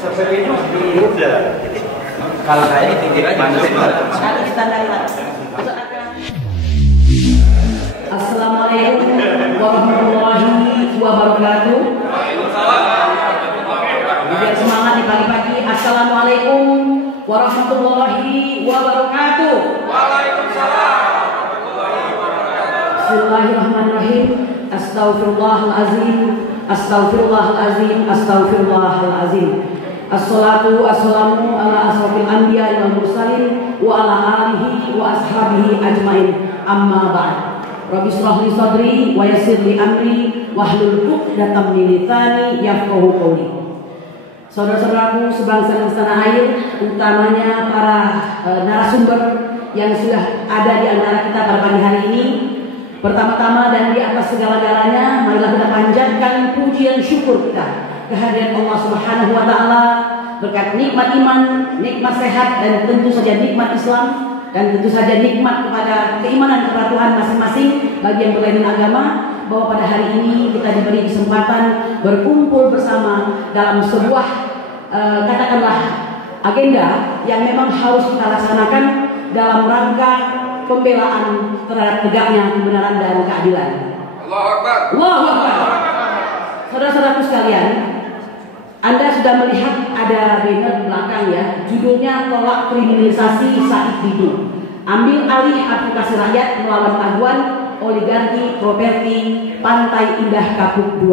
SPP-nya udah. Kalau saya tinggi aja. Sekali kita lihat. Assalamualaikum warahmatullahi wabarakatuh. Biar semangat di pagi-pagi. Assalamualaikum warahmatullahi wabarakatuh. Waalaikumsalam. Bismillahirrahmanirrahim. Astaghfirullahalazim. Astaghfirullahalazim. Astaghfirullahalazim. Assalatu wassalamu ala asrofil anbiya wal mursalin wa ala alihi wa ashabihi ajmain. Amma ba'd. Rabbi shrah li sadri wa yassir li amri wahlul 'uqdatam min lisani yafqahu qawli. Saudara-saudaraku sebangsa dan setanah air, utamanya para narasumber yang sudah ada di antara kita pada pagi hari ini. Pertama-tama dan di atas segala-galanya, marilah kita panjatkan puji dan syukur kita kehadiran Allah Subhanahu wa taala berkat nikmat iman, nikmat sehat, dan tentu saja nikmat Islam, dan tentu saja nikmat kepada keimanan kepada Tuhan masing-masing bagi yang berlainan agama, bahwa pada hari ini kita diberi kesempatan berkumpul bersama dalam sebuah katakanlah agenda yang memang harus kita laksanakan dalam rangka pembelaan terhadap tegaknya kebenaran dan keadilan. Allahu Akbar. Allahu Akbar. Saudara-saudaraku sekalian, Anda sudah melihat ada banner di belakang ya, judulnya Tolak Kriminalisasi Said Didu. Ambil alih advokasi rakyat melawan aduan oligarki properti Pantai Indah Kapuk II.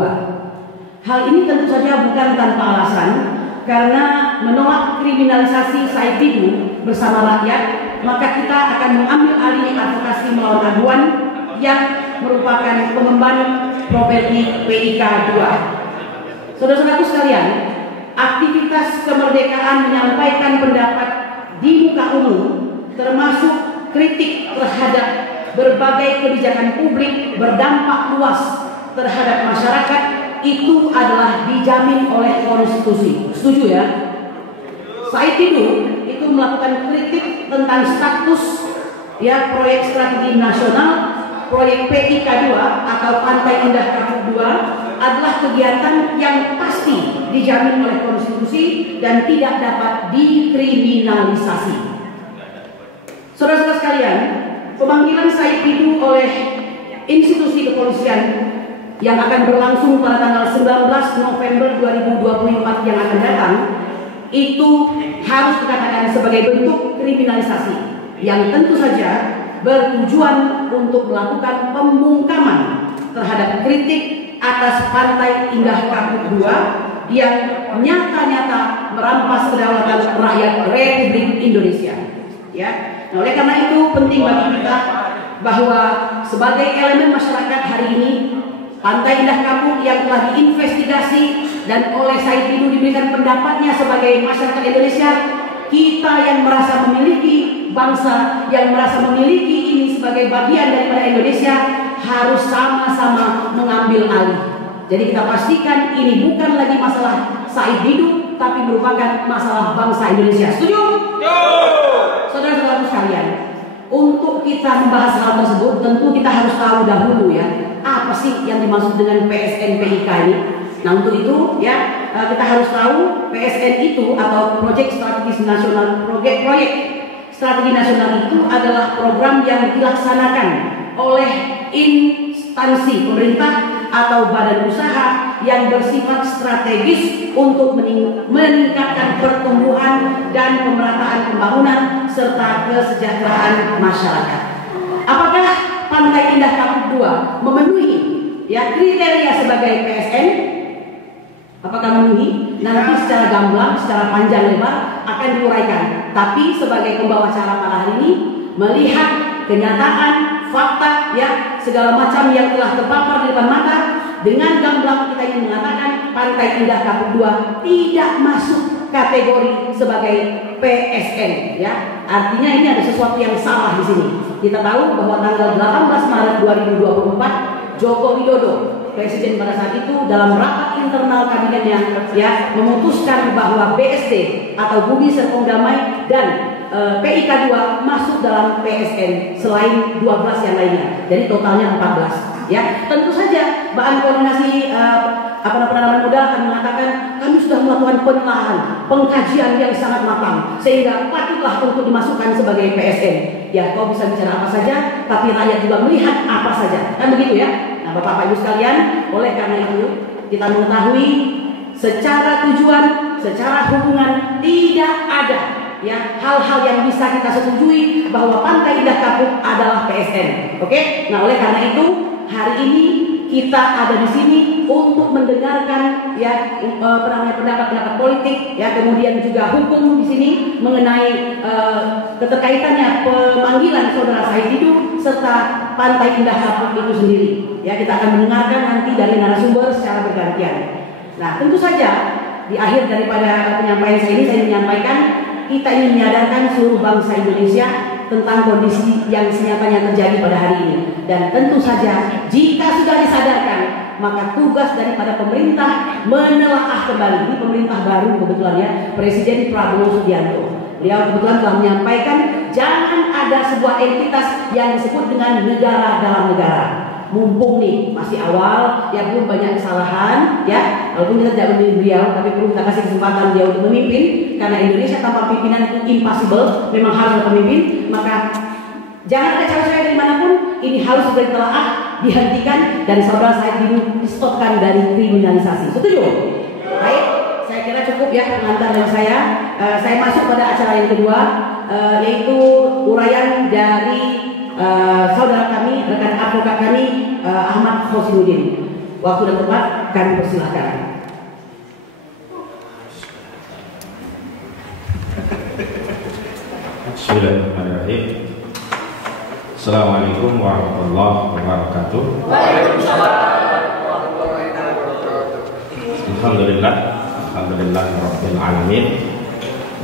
Hal ini tentu saja bukan tanpa alasan, karena menolak kriminalisasi Said Didu bersama rakyat, maka kita akan mengambil alih advokasi melawan aduan yang merupakan pengemban properti PIK II. Saudara-saudaraku sekalian, aktivitas kemerdekaan menyampaikan pendapat di muka umum, termasuk kritik terhadap berbagai kebijakan publik berdampak luas terhadap masyarakat, itu adalah dijamin oleh konstitusi. Setuju ya? Said Didu itu melakukan kritik tentang status ya proyek strategi nasional, proyek PIK II atau Pantai Indah Kapuk II adalah kegiatan yang pasti dijamin oleh konstitusi dan tidak dapat dikriminalisasi. Saudara-saudara sekalian, pemanggilan Said Didu oleh institusi kepolisian yang akan berlangsung pada tanggal 19 November 2024 yang akan datang itu harus dikatakan sebagai bentuk kriminalisasi yang tentu saja bertujuan untuk melakukan pembungkaman terhadap kritik atas Pantai Indah Kapuk II yang nyata-nyata merampas kedaulatan rakyat Republik Indonesia. Ya, nah, oleh karena itu penting bagi kita bahwa sebagai elemen masyarakat hari ini, Pantai Indah Kapuk yang telah diinvestigasi dan oleh Said Didu diberikan pendapatnya sebagai masyarakat Indonesia, kita yang merasa memiliki bangsa, yang merasa memiliki ini sebagai bagian daripada Indonesia, harus sama-sama mengambil alih. Jadi kita pastikan ini bukan lagi masalah Said Didu, tapi merupakan masalah bangsa Indonesia. Setuju? Saudara-saudara sekalian, untuk kita membahas hal tersebut, tentu kita harus tahu dahulu ya, apa sih yang dimaksud dengan PSN PIK ini. Nah, untuk itu ya kita harus tahu PSN itu atau Proyek Strategis Nasional, proyek strategi nasional itu adalah program yang dilaksanakan oleh instansi pemerintah atau badan usaha yang bersifat strategis untuk meningkatkan pertumbuhan dan pemerataan pembangunan serta kesejahteraan masyarakat. Apakah Pantai Indah Kapuk II memenuhi ya kriteria sebagai PSN? Apakah memenuhi? Nanti secara gamblang, secara panjang lebar akan diuraikan. Tapi sebagai pembawa acara pada hari ini, melihat kenyataan, fakta, ya segala macam yang telah terpapar di depan mata, dengan gamblang kita ingin mengatakan Pantai Indah Kapuk II tidak masuk kategori sebagai PSN. Ya, artinya ini ada sesuatu yang salah di sini. Kita tahu bahwa tanggal 18 Maret 2024 Joko Widodo Presiden pada saat itu dalam rapat internal kabinetnya ya memutuskan bahwa BSD atau Bumi Serpong Damai dan PIK II masuk dalam PSN selain 12 yang lainnya. Jadi totalnya 14. Ya, tentu saja bahan koordinasi modal akan mengatakan kami sudah melakukan penelaahan, pengkajian yang sangat matang sehingga patutlah untuk dimasukkan sebagai PSN. Ya, kau bisa bicara apa saja, tapi rakyat juga melihat apa saja, kan begitu ya? Nah, Bapak Ibu sekalian, oleh karena itu kita mengetahui secara tujuan, secara hubungan tidak ada ya hal-hal yang bisa kita setujui bahwa Pantai Indah Kapuk adalah PSN. Oke? Nah, oleh karena itu hari ini kita ada di sini untuk mendengarkan ya pendapat-pendapat politik ya, kemudian juga hukum di sini mengenai keterkaitannya pemanggilan saudara Said Didu serta Pantai Indah Kapuk itu sendiri. Ya, kita akan mendengarkan nanti dari narasumber secara bergantian. Nah, tentu saja di akhir daripada penyampaian saya ini saya menyampaikan kita ingin menyadarkan seluruh bangsa Indonesia tentang kondisi yang senyatanya terjadi pada hari ini. Dan tentu saja jika sudah disadarkan, maka tugas daripada pemerintah menelaah kembali. Ini pemerintah baru kebetulan ya, Presiden Prabowo Subianto. Beliau kebetulan telah menyampaikan jangan ada sebuah entitas yang disebut dengan negara dalam negara. Mumpung nih masih awal ya, belum banyak kesalahan ya, walaupun kita tidak memilih beliau, tapi perlu kita kasih kesempatan dia untuk memimpin, karena Indonesia tanpa pimpinan itu impossible, memang harus ada pemimpin. Maka jangan ada cara-cara dari manapun, ini harus segera ditelaah, dihentikan, dan saudara Said Didu di-stopkan dari kriminalisasi. Setuju? Baik, saya kira cukup ya pengantar dari saya. Saya masuk pada acara yang kedua, yaitu uraian dari saudara kami, rekan advokat kami, Ahmad Khosinuddin. Waktu dan tempat kami persilahkan. Bismillahirrahmanirrahim. Assalamualaikum warahmatullahi wabarakatuh. Waalaikumsalam warahmatullahi wabarakatuh. Alhamdulillah rabbil alamin.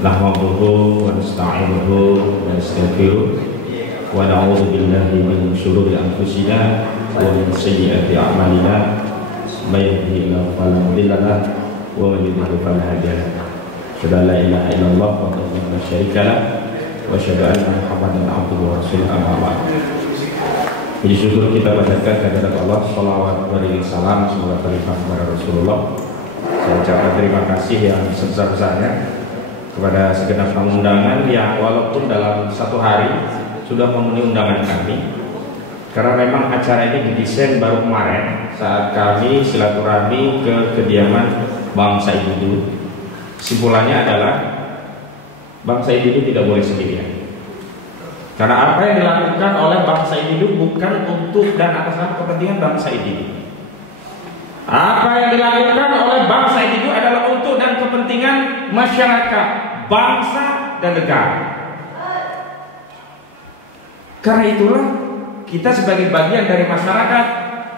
Nahmaduhu wa nasta'inuhu wa nastaghfiruh. Wa na'udzu billahi min syururi anfusina wa min sayyiati a'malina. May yahdihillahu fala mudilla lahu wa may yudlil fala hadiya lahu. Asyhadu an la ilaha illallah wahdahu la syarika lahu wa asyhadu anna Muhammadan abduhu wa rasuluhu amma ba'd. Jadi syukur kita panjatkan kehadirat Allah, sholawat beriring salam semoga terlimpah kepada Rasulullah. Saya ucapkan terima kasih yang sebesar-besarnya kepada segenap tamu undangan yang walaupun dalam satu hari sudah memenuhi undangan kami, karena memang acara ini didesain baru kemarin saat kami silaturahmi ke kediaman Bang Said Didu. Kesimpulannya adalah Bang Said Didu tidak boleh sendirian, karena apa yang dilakukan oleh Bang Said Didu bukan untuk dan atas nama kepentingan Bang Said Didu. Apa yang dilakukan oleh Bang Said Didu adalah untuk dan kepentingan masyarakat, bangsa dan negara. Karena itulah kita sebagai bagian dari masyarakat,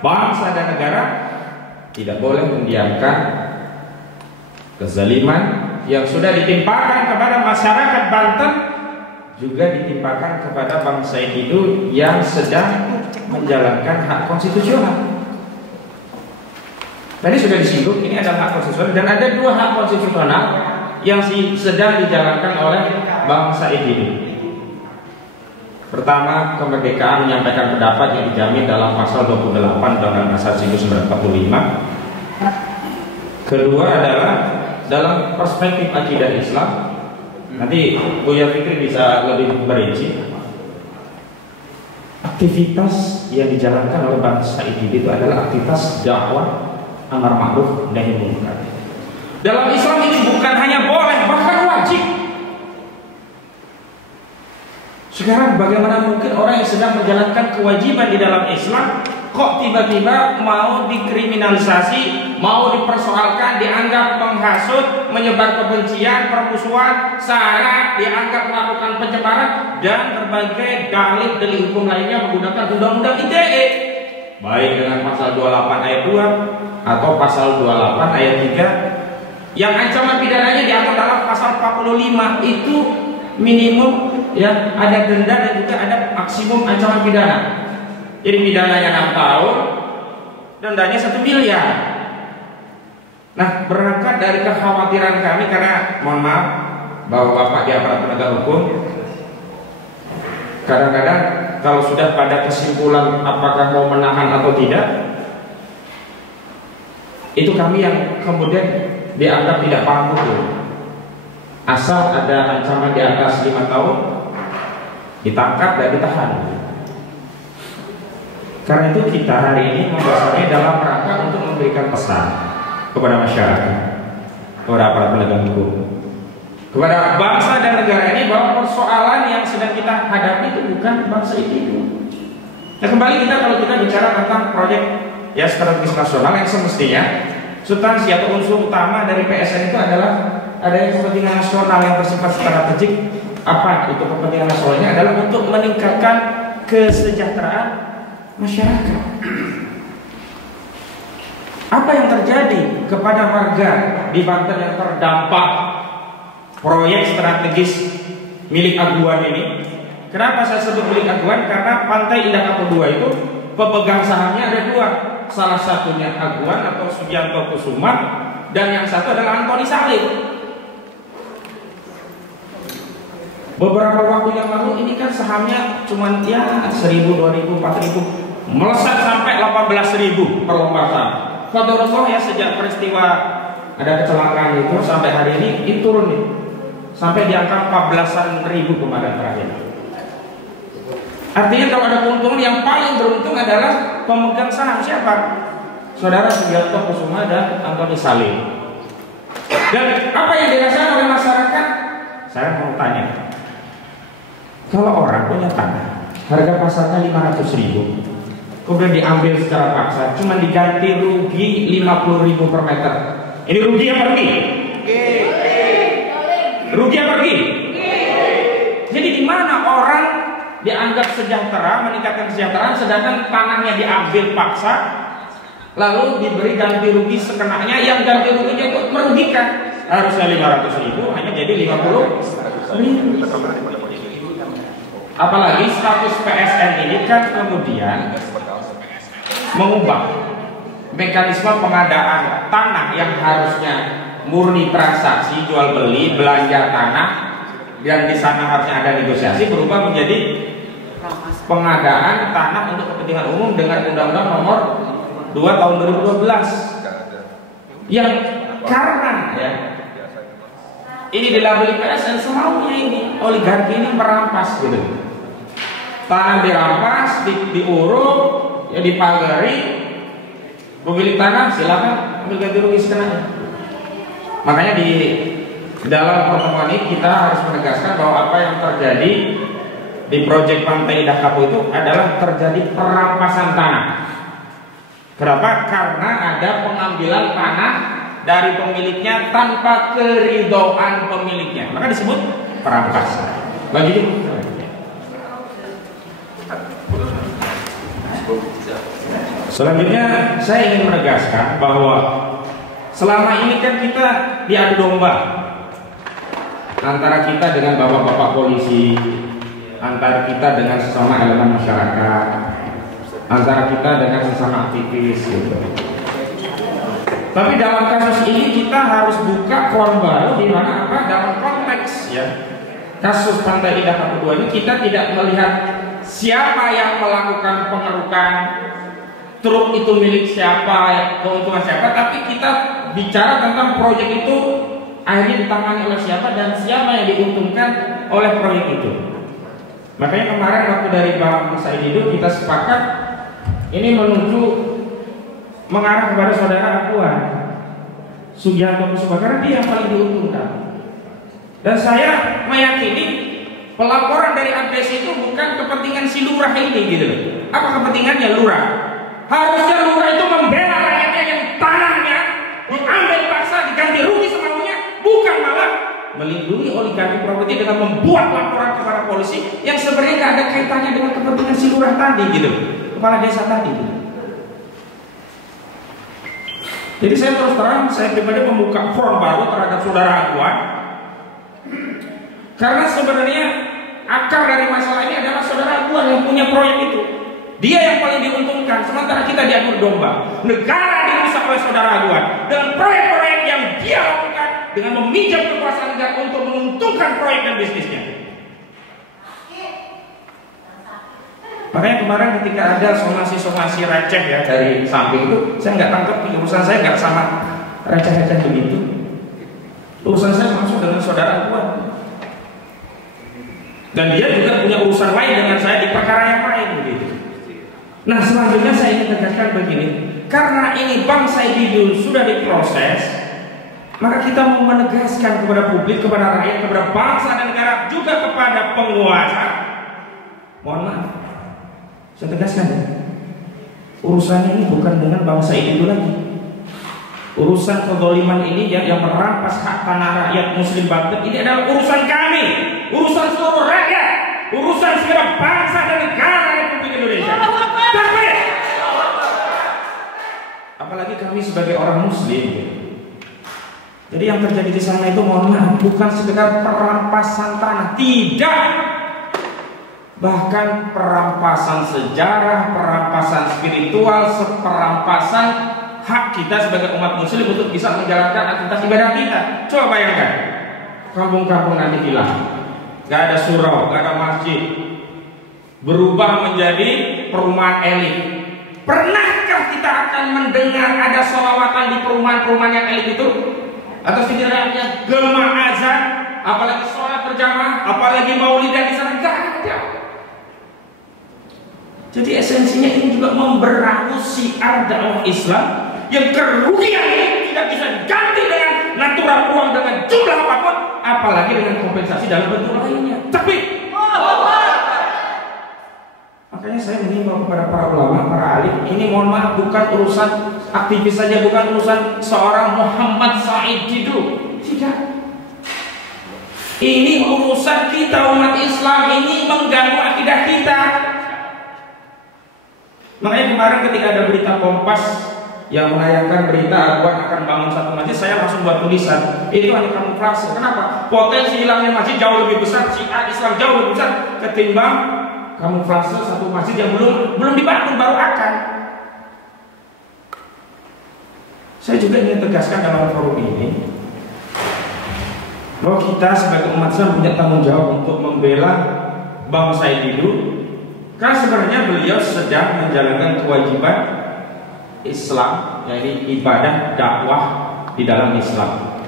bangsa dan negara tidak boleh mendiamkan kezaliman yang sudah ditimpakan kepada masyarakat Banten, juga ditimpakan kepada Bang Said Didu yang sedang menjalankan hak konstitusional. Tadi sudah disinggung, ini adalah hak konstitusional dan ada dua hak konstitusional yang sedang dijalankan oleh Bang Said Didu. Pertama, kemerdekaan menyampaikan pendapat yang dijamin dalam pasal 28 Undang-Undang Dasar 1945. Kedua adalah dalam perspektif akidah Islam. Nanti Buya Fikri bisa lebih merinci. Aktivitas yang dijalankan oleh Bang Said Didu itu adalah aktivitas dakwah amar ma'ruf nahi munkar. Dalam Islam ini bukan hanya boleh, bahkan wajib. Sekarang bagaimana mungkin orang yang sedang menjalankan kewajiban di dalam Islam kok tiba-tiba mau dikriminalisasi, mau dipersoalkan, dianggap menghasut, menyebar kebencian, permusuhan, sara, dianggap melakukan pencemaran dan berbagai dalil hukum lainnya menggunakan undang-undang ITE, baik dengan pasal 28 ayat 2 atau pasal 28 ayat 3 yang ancaman pidananya diatur dalam pasal 45 itu minimum ya, ada denda dan juga ada maksimum ancaman pidana. Jadi pidananya 6 tahun, dendanya 1 miliar. Nah, berangkat dari kekhawatiran kami karena mohon maaf bahwa Bapak di aparat penegak hukum kadang-kadang kalau sudah pada kesimpulan apakah mau menahan atau tidak, Itu kami yang kemudian dianggap tidak paham betul. Asal ada ancaman di atas 5 tahun, ditangkap dan ditahan. Karena itu kita hari ini membahasnya dalam rangka untuk memberikan pesan kepada masyarakat, kepada aparat penegak hukum, kepada bangsa dan negara ini bahwa persoalan yang sedang kita hadapi itu bukan bangsa itu. Nah, kembali kalau kita bicara tentang proyek ya strategis nasional yang semestinya substansi atau unsur utama dari PSN itu adalah adanya kepentingan nasional yang bersifat strategik. Apa itu kepentingan nasionalnya? Adalah untuk meningkatkan kesejahteraan masyarakat. Apa yang terjadi kepada warga di Banten yang terdampak proyek strategis milik Aguan ini? Kenapa saya sebut milik Aguan? Karena Pantai Indah Kapuk II itu pemegang sahamnya ada 2. Salah satunya Aguan atau Sugianto Kusuma, dan yang satu adalah Antoni Salim. Beberapa waktu yang lalu ini kan sahamnya cuma ya 1.000, 2.000, 4.000, melesat sampai 18.000 per lembar saham. Qadarullah ya, sejak peristiwa ada kecelakaan itu sampai hari ini turun nih, sampai di angka 14.000 kemarin terakhir. Artinya kalau ada keuntungan, yang paling beruntung adalah pemegang saham siapa? Saudara Sugianto Kusuma dan Antoni Salim. Dan apa yang dirasakan oleh masyarakat? Saya mau tanya, kalau orang punya tanah, harga pasarnya 500.000, kemudian diambil secara paksa, cuma diganti rugi 50.000 per meter. Ini rugi apa rugi? Rugi apa rugi? Jadi di mana orang dianggap sejahtera, meningkatkan kesejahteraan, sedangkan tanahnya diambil paksa, lalu diberi ganti rugi sekenanya, yang ganti ruginya itu merugikan. Harusnya 500.000 hanya jadi 50.000. Apalagi status PSN ini kan kemudian mengubah mekanisme pengadaan tanah yang harusnya murni transaksi jual beli belanja tanah, dan di sana harusnya ada negosiasi, berubah menjadi pengadaan tanah untuk kepentingan umum dengan Undang-Undang Nomor 2 Tahun 2012, yang karena ya ini dilabeli PSN semaunya, ini oligarki ini merampas gitu. Tanah dirampas, diuruk, ya dipagari, pemilik tanah silakan ambil ganti rugi sekenanya. Makanya di dalam pertemuan ini kita harus menegaskan bahwa apa yang terjadi di proyek Pantai Indah Kapuk itu adalah terjadi perampasan tanah. Kenapa? Karena ada pengambilan tanah dari pemiliknya tanpa keridhaan pemiliknya, maka disebut perampasan. Begitu. Selanjutnya saya ingin menegaskan bahwa selama ini kan kita diadu domba antara kita dengan bapak-bapak polisi, antara kita dengan sesama elemen masyarakat, antara kita dengan sesama aktivis gitu. Tapi dalam kasus ini kita harus buka koran baru, di mana apa, dalam konteks ya kasus Pantai Indah Kapuk II ini kita tidak melihat siapa yang melakukan pengerukan, truk itu milik siapa, keuntungan siapa, tapi kita bicara tentang proyek itu akhirnya ditangani oleh siapa dan siapa yang diuntungkan oleh proyek itu. Makanya kemarin waktu dari Bang Said Didu kita sepakat ini menuju mengarah kepada saudara Aguan Sugianto Kusuma, karena dia yang paling diuntungkan. Dan saya meyakini pelaporan dari ADS itu bukan kepentingan si lurah ini gitu. Apa kepentingannya lurah? Harusnya lurah itu membela rakyatnya yang tanahnya diambil paksa, diganti rugi semaunya, bukan malah melindungi oligarki properti dengan membuat laporan kepada polisi yang sebenarnya tidak ada kaitannya dengan kepentingan si lurah tadi gitu, kepala desa tadi gitu. Jadi saya terus terang, saya pribadi membuka front baru terhadap saudara Aguan, karena sebenarnya akar dari masalah ini adalah saudara Aguan yang punya proyek itu. Dia yang paling diuntungkan, sementara kita diadu domba. Negara dirusak oleh saudara Aguan dengan proyek-proyek yang dia lakukan dengan meminjam kekuasaan negara untuk menguntungkan proyek dan bisnisnya. Makanya kemarin ketika ada somasi-somasi receh ya dari samping itu, saya nggak tangkap, urusan saya nggak sama receh-receh begitu. Urusan saya langsung dengan saudara tua. Dan dia juga punya urusan lain dengan saya di perkara yang lain begitu. Nah selanjutnya saya ingin tegaskan begini, karena ini bangsa ini sudah diproses, maka kita mau menegaskan kepada publik, kepada rakyat, kepada bangsa dan negara, juga kepada penguasa. Mohon maaf, saya tegaskan ya, urusannya ini bukan dengan bangsa ini dulu lagi. Urusan kezaliman ini yang merampas hak tanah rakyat Muslim Banten ini adalah urusan kami, urusan seluruh rakyat, urusan segala bangsa dan negara Republik Indonesia. Tapi, apalagi kami sebagai orang Muslim. Jadi yang terjadi di sana itu mohon maaf, bukan sekedar perampasan tanah, tidak. Bahkan perampasan sejarah, perampasan spiritual, perampasan hak kita sebagai umat muslim untuk bisa menjalankan aktivitas ibadah kita. Coba bayangkan, kampung-kampung nanti hilang, gak ada surau, gak ada masjid, berubah menjadi perumahan elit. Pernahkah kita akan mendengar ada sholawatan di perumahan-perumahan yang elit itu? Atau setidaknya gema azan, apalagi sholat berjamaah, apalagi maulidah di sana? Gak ada. Jadi esensinya ini juga memberangus syiar dakwah Islam yang kerugian ini tidak bisa diganti dengan natural uang dengan jumlah apapun, apalagi dengan kompensasi dalam bentuk lainnya. Tapi makanya saya mengimbau kepada para ulama, para alim, ini mohon maaf bukan urusan aktivis saja, bukan urusan seorang Muhammad Said Didu, tidak. Ini urusan kita umat Islam, ini mengganggu akidah kita. Makanya kemarin ketika ada berita Kompas yang menayangkan berita Arwan akan bangun satu masjid, saya langsung buat tulisan, itu hanya kamuflase. Kenapa? Potensi hilangnya masjid jauh lebih besar, syiar Islam jauh lebih besar ketimbang kamuflase satu masjid yang belum dibangun, baru akan. Saya juga ingin tegaskan dalam forum ini bahwa kita sebagai umat Islam punya tanggung jawab untuk membela Bang Said Didu, karena sebenarnya beliau sedang menjalankan kewajiban Islam, yaitu ibadah dakwah di dalam Islam.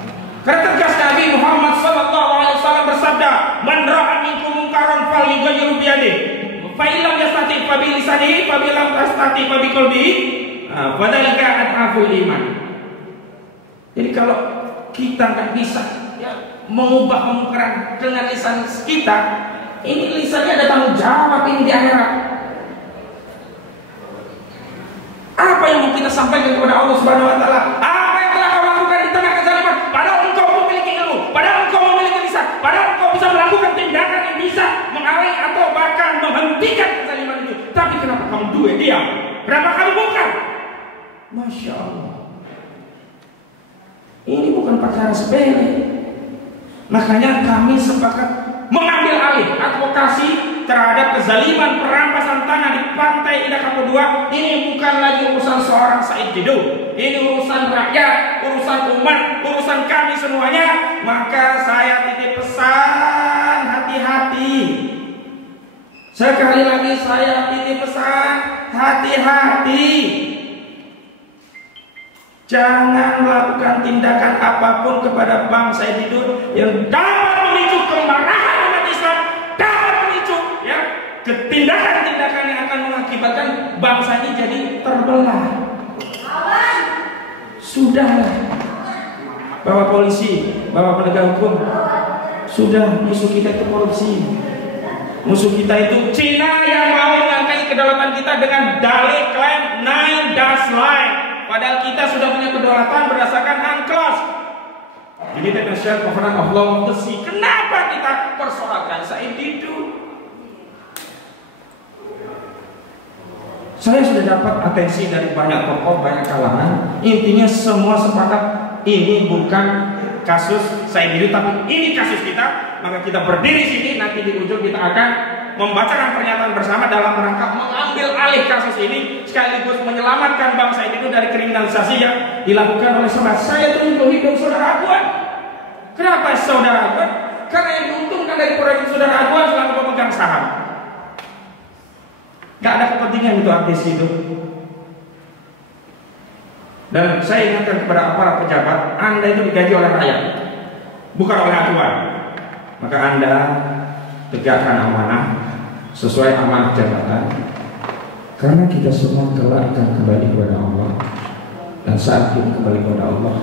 Karena tegas Nabi Muhammad SAW bersabda, "Man ra'a minkum munkaran falyughayyirhu biyadihi, fa illam yastati' fa bi lisanihi, fa illam yastati' fa bi qalbihi, fadzalika adhaful iman." Jadi kalau kita nggak bisa ya, mengubah kemungkaran dengan lisan kita, ini lisannya ada tanggung jawab ini di akhirat. Apa yang mau kita sampaikan kepada Allah Subhanahu wa taala? Apa yang telah kau lakukan di tengah kezaliman? Padahal engkau memiliki ilmu, padahal engkau memiliki lisan, padahal engkau bisa melakukan tindakan yang bisa menghalangi atau bahkan menghentikan kezaliman itu. Tapi kenapa kamu diam? Kenapa kamu bukan? Masya Allah. Ini bukan perkara sepele. Makanya kami sepakat mengambil alih advokasi terhadap kezaliman perampasan tanah di Pantai Indah Kapuk 2. Ini bukan lagi urusan seorang Said Didu, ini urusan rakyat, urusan umat, urusan kami semuanya. Maka saya titip pesan, hati-hati. Sekali lagi saya titip pesan, hati-hati. Jangan melakukan tindakan apapun kepada Bang Said Didu yang dapat memicu kemarahan umat Islam, dapat memicu ya tindakan-tindakan yang akan mengakibatkan bangsa ini jadi terbelah. Sudahlah, Bapak polisi, Bapak penegak hukum, sudah. Musuh kita itu korupsi, musuh kita itu Cina yang mau mengangkat kedaulatan kita dengan dalih klaim 9 dash line. Padahal kita sudah punya kedaulatan berdasarkan UNCLOS, International Covenant of Law of the Sea. Kenapa kita persoalkan Said Didu? Saya sudah dapat atensi dari banyak tokoh, banyak kalangan. Intinya semua sepakat ini bukan kasus Said Didu, tapi ini kasus kita. Maka kita berdiri sini, nanti di ujung kita akan membacakan pernyataan bersama dalam rangka mengambil alih kasus ini sekaligus menyelamatkan Bang Said Didu dari kriminalisasi yang dilakukan oleh saudara. Saya tunggu hidup saudara Aguan. Kenapa saudara Aguan? Karena yang diuntungkan dari proyek saudara Aguan selalu pemegang saham. Nggak ada kepentingan itu artis itu. Dan saya ingatkan kepada para pejabat, Anda itu digaji oleh rakyat, bukan oleh aturan. Maka Anda tegakkan amanah sesuai amanah jabatan. Karena kita semua kelak akan kembali kepada Allah. Dan saat kita kembali kepada Allah,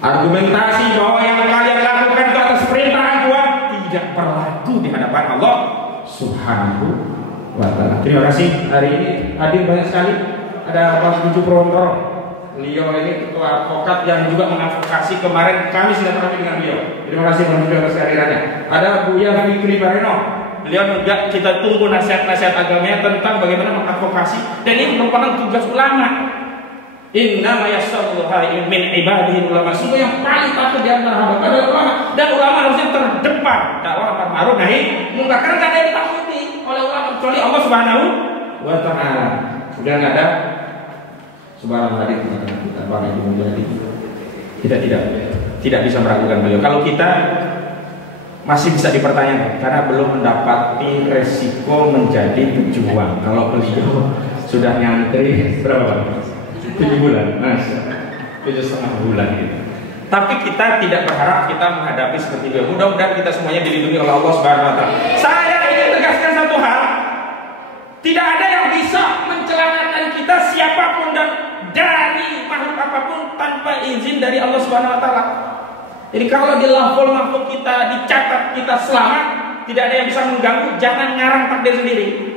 argumentasi bahwa yang kalian lakukan itu atas perintah Tuhan tidak berlaku di hadapan Allah Subhanahu wa ta'ala. Terima kasih. Hari ini hadir banyak sekali. Ada Pak Bucu Purwontoro. Beliau ini ketua advokat yang juga mengadvokasi. Kemarin kami sudah pernah dengan beliau. Terima kasih Pak Bucu atas kehadirannya. Ada Buya Fikri Bareno. Beliau juga kita tunggu nasihat-nasihat agamanya tentang bagaimana mengadvokasi. Dan ini merupakan tugas ulama. Innama yasalluha min ibadihi ulama. Semua yang paling takut di antara hamba adalah ulama. Dan ulama harusnya terdepan dakwah amar ma'ruf nahi munkar. Karena tidak ada yang ditakuti oleh ulama kecuali Allah Subhanahu wa ta'ala. Sudah nggak ada Subhanallah hadir kita Bang Ibu Mujahid. Tidak bisa meragukan beliau. Kalau kita masih bisa dipertanyakan karena belum mendapati resiko menjadi pejuang. Kalau beliau sudah ngantri berapa? 7 bulan, 7,5 bulan gitu. Tapi kita tidak berharap kita menghadapi seperti beliau. Mudah-mudahan kita semuanya dilindungi oleh Allah Subhanahu wa ta'ala. Saya ingin tegaskan satu hal. Tidak ada yang bisa mencelakakan kita siapapun dan dari makhluk apapun tanpa izin dari Allah Subhanahu wa ta'ala. Jadi kalau di lahful mahfuz kita dicatat kita selamat, tidak ada yang bisa mengganggu. Jangan ngarang takdir sendiri.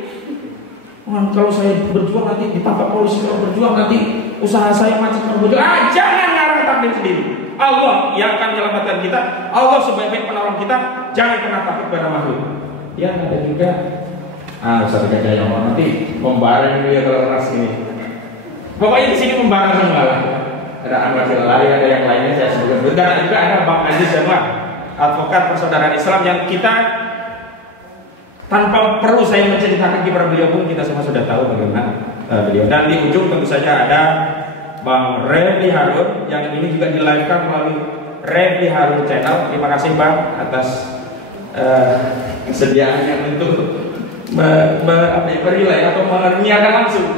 Kalau saya berjuang nanti ditangkap polisi, kalau berjuang nanti usaha saya macet, kalau berjuang jangan ngarang takdir sendiri. Allah yang akan menyelamatkan kita. Allah sebaik-baik penolong kita. Jangan pernah takut pada makhluk. Ya ada juga Ustaz Gajah yang nanti membara dia kalau keras ini. Pokoknya di sini membara semua lah. Ada Anwar Silali, ada yang lainnya saya sebutkan. Dan juga ada Bang Aziz Jamal, advokat persaudaraan Islam yang kita tanpa perlu saya menceritakan kepada beliau pun kita semua sudah tahu bagaimana beliau. Dan di ujung tentu saja ada Bang Refli Harun yang ini juga di-live-kan melalui Refli Harun Channel. Terima kasih Bang atas kesediaannya untuk relay atau menyiarkan langsung.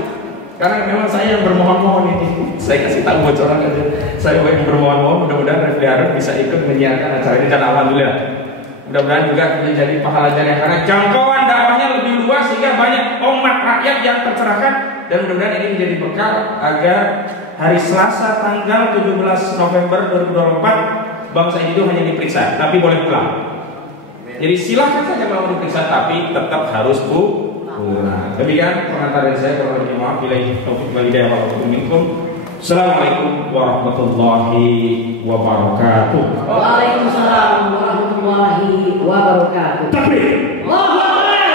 Karena memang saya yang bermohon-mohon ini. Saya kasih tahu bocoran aja. Saya yang bermohon-mohon mudah-mudahan Refli Harun bisa ikut menyiarkan acara ini dan alhamdulillah. Mudah-mudahan juga menjadi pahala jariah karena jangkauan dakwahnya lebih luas sehingga banyak umat rakyat yang tercerahkan dan mudah-mudahan ini menjadi bekal agar hari Selasa tanggal 17 November 2024 Bang Said itu hanya diperiksa tapi boleh pulang. Jadi silakan saja kalau diperiksa tapi tetap harus pulang. Demikian pengantar dari saya. Kalau lebih maaf bila taufik wal hidayah walaupun minkum. Assalamualaikum warahmatullahi wabarakatuh. Waalaikumsalam warahmatullahi wabarakatuh. Takbir. Allahu Akbar.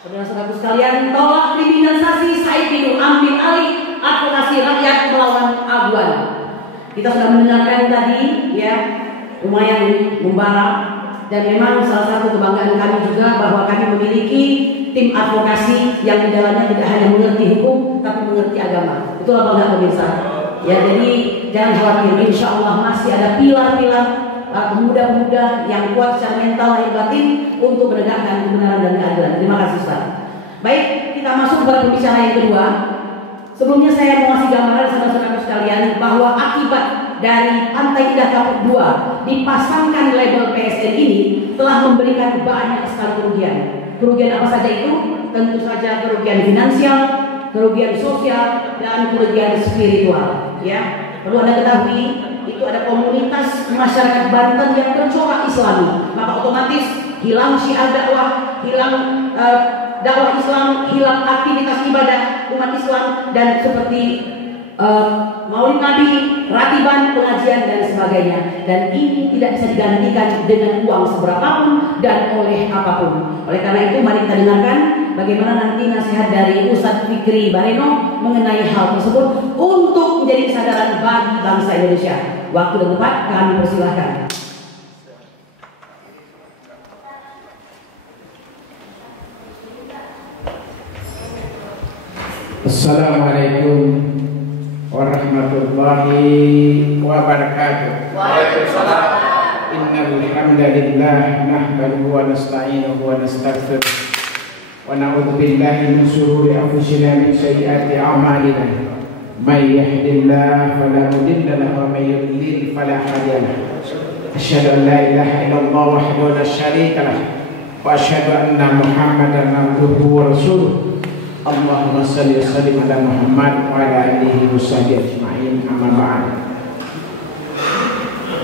Saudara-saudaraku sekalian, tolak kriminalisasi Said Didu ambil alih advokasi rakyat melawan aduan. Kita sudah mendengarkan tadi ya, lumayan membara dan memang salah satu kebanggaan kami juga bahwa kami memiliki tim advokasi yang di dalamnya tidak hanya mengerti hukum tapi mengerti agama. Itulah bangga pemirsa. Ya, jadi jangan khawatir, insya Allah masih ada pilar-pilar pemuda-pemuda yang kuat secara mental lahir batin untuk menegakkan kebenaran dan keadilan. Terima kasih Ustaz. Baik, kita masuk kepada pembicara yang kedua. Sebelumnya saya mau kasih gambaran saudara-saudara sekalian bahwa akibat dari Pantai Indah Kapuk 2 dipasangkan label PSN ini telah memberikan banyak sekali kerugian. Kerugian apa saja itu? Tentu saja kerugian finansial, kerugian sosial, dan kerugian spiritual. Ya, perlu Anda ketahui, itu ada komunitas masyarakat Banten yang bercorak Islami, maka otomatis hilang syiar dakwah, hilang dakwah Islam, hilang aktivitas ibadah umat Islam, dan seperti Maulid Nabi, ratiban, pengajian dan sebagainya. Dan ini tidak bisa digantikan dengan uang seberapapun dan oleh apapun. Oleh karena itu mari kita dengarkan bagaimana nanti nasihat dari Ustadz Fikri Bareno mengenai hal tersebut untuk menjadi kesadaran bagi bangsa Indonesia. Waktu dan tempat kami persilahkan. Assalamualaikum warahmatullahi wabarakatuh. Waalaikumsalam. Innal hamdalillah nahmaduhu wa nasta'inuhu wa nastaghfiruh ونعوذ بالله من شرور أنفسنا من سيئات أعمالنا من يهد الله فلا مضل له ومن يضلل فلا هادي له أشهد أن لا إله إلا الله وحده لا شريك له وأشهد أن محمدا عبده ورسوله اللهم صل وسلم على محمد وعلى آله وصحبه أجمعين أما بعد.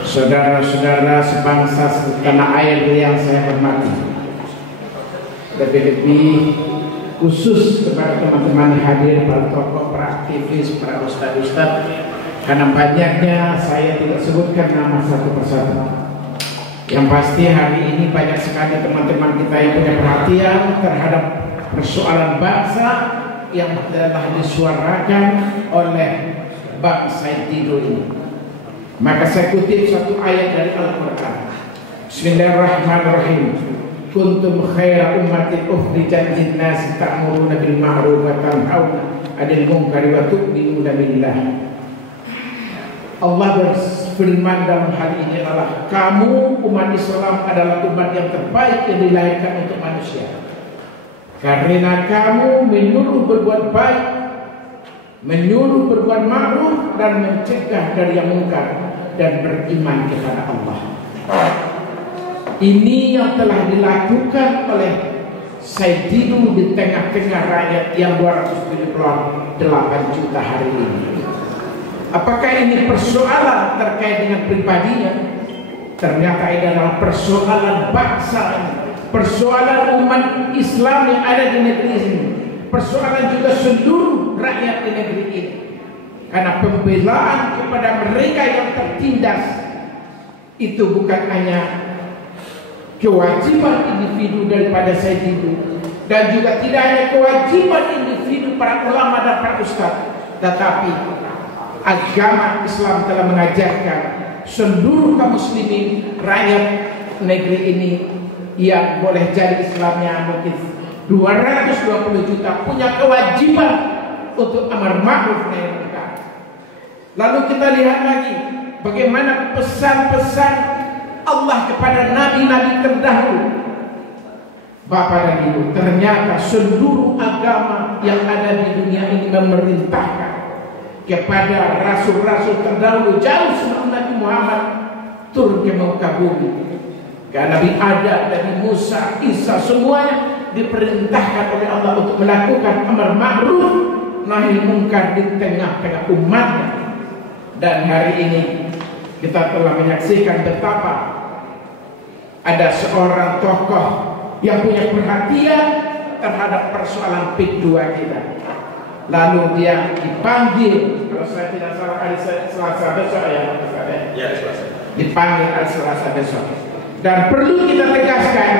Saudara-saudara sebangsa setanah air yang saya hormati, lebih-lebih khusus kepada teman-teman yang hadir, para tokoh, para aktivis, para ustadz-ustadz, karena banyaknya saya tidak sebutkan nama satu persatu. Yang pasti hari ini banyak sekali teman-teman kita yang punya perhatian terhadap persoalan bangsa yang telah disuarakan oleh Bang Said Didu ini. Maka saya kutip satu ayat dari Al-Quran. Bismillahirrahmanirrahim. Kuntum khaira ummatin ukhrijat lin-nasi ta'muruna bil ma'ruf wa tanhauna 'anil munkari wa tu'minuna billah. Allah berfirman dalam hal ini adalah kamu umat Islam adalah umat yang terbaik yang dilahirkan untuk manusia. Karena kamu menyuruh berbuat baik, menyuruh berbuat ma'ruf dan mencegah dari yang munkar dan beriman kepada Allah. Ini yang telah dilakukan oleh Said Didu di tengah-tengah rakyat yang 278 juta hari ini. Apakah ini persoalan terkait dengan pribadinya? Ternyata ini adalah persoalan bangsa ini, persoalan umat Islam yang ada di negeri ini, persoalan juga seluruh rakyat di negeri ini. Karena pembelaan kepada mereka yang tertindas itu bukan hanya kewajiban individu daripada Said Didu, dan juga tidak hanya kewajiban individu para ulama dan para ustaz, tetapi agama Islam telah mengajarkan seluruh kaum muslimin rakyat negeri ini yang boleh jadi Islamnya mungkin 220 juta punya kewajiban untuk amar ma'ruf nahi munkar. Lalu kita lihat lagi bagaimana pesan-pesan Allah kepada nabi-nabi terdahulu. Bapak dan Ibu, ternyata seluruh agama yang ada di dunia ini memerintahkan kepada rasul-rasul terdahulu jauh sebelum Nabi Muhammad turun ke muka bumi. Karena Nabi Adam, Nabi Musa, Isa semuanya diperintahkan oleh Allah untuk melakukan amar ma'ruf nahi munkar di tengah-tengah umatnya. Dan hari ini kita telah menyaksikan betapa ada seorang tokoh yang punya perhatian terhadap persoalan PIK 2 kita. Lalu dia dipanggil, kalau saya tidak salah hari Selasa besok ya, Selasa. Dipanggil hari Selasa besok. Dan perlu kita tegaskan,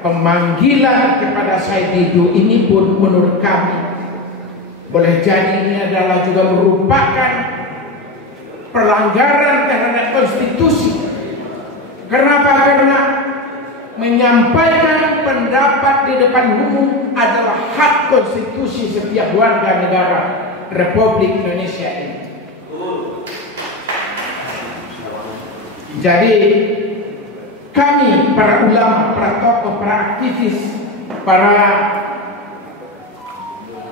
pemanggilan kepada Said Didu ini pun menurut kami boleh jadi ini adalah juga merupakan pelanggaran terhadap konstitusi. Kenapa? Karena menyampaikan pendapat di depan umum adalah hak konstitusi setiap warga negara Republik Indonesia ini. Jadi kami, para ulama, para tokoh, para aktivis, para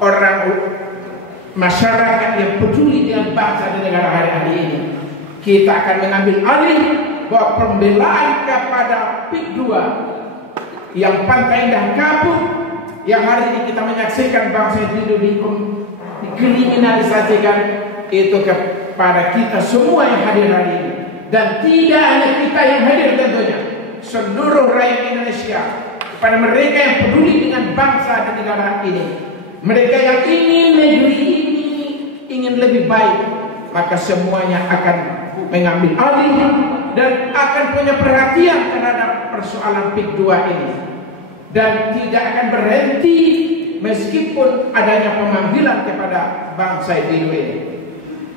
orang masyarakat yang peduli dengan bangsa dan negara hari ini, kita akan mengambil alih bahwa pembelaan kepada PIK 2 yang Pantai Indah Kapuk, yang hari ini kita menyaksikan bangsa itu dikriminalisasikan, itu kepada kita semua yang hadir hari ini. Dan tidak hanya kita yang hadir tentunya, seluruh rakyat Indonesia, kepada mereka yang peduli dengan bangsa dan negara ini, mereka yang ingin negeri ini ingin lebih baik, maka semuanya akan mengambil alih dan akan punya perhatian terhadap persoalan PIK 2 ini, dan tidak akan berhenti meskipun adanya pemanggilan kepada bangsa Didu ini.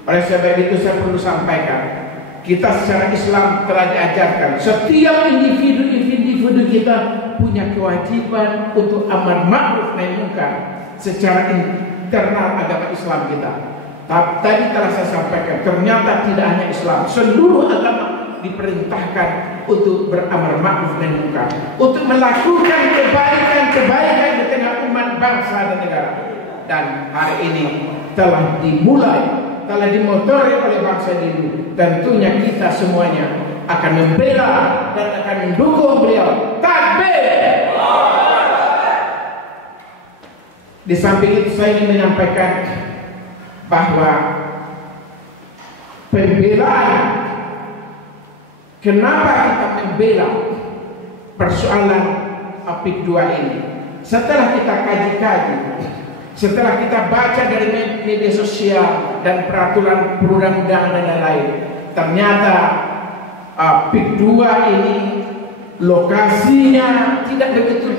Oleh sebab itu saya perlu sampaikan, kita secara Islam telah diajarkan setiap individu kita punya kewajiban untuk amar ma'ruf nahi munkar secara internal agama Islam kita. Tadi telah saya sampaikan, ternyata tidak hanya Islam, seluruh agama diperintahkan untuk beramar ma'ruf nahi munkar, untuk melakukan kebaikan di tengah umat bangsa dan negara. Dan hari ini telah dimotori oleh bangsa ini. Tentunya kita semuanya akan membela dan akan mendukung beliau. Takbir! Di samping itu saya ingin menyampaikan bahwa pembelaan, kenapa kita membela persoalan APIK 2 ini, setelah kita kaji-kaji, setelah kita baca dari media sosial dan peraturan perundang-undangan dan lain-lain, ternyata APIK 2 ini lokasinya tidak begitu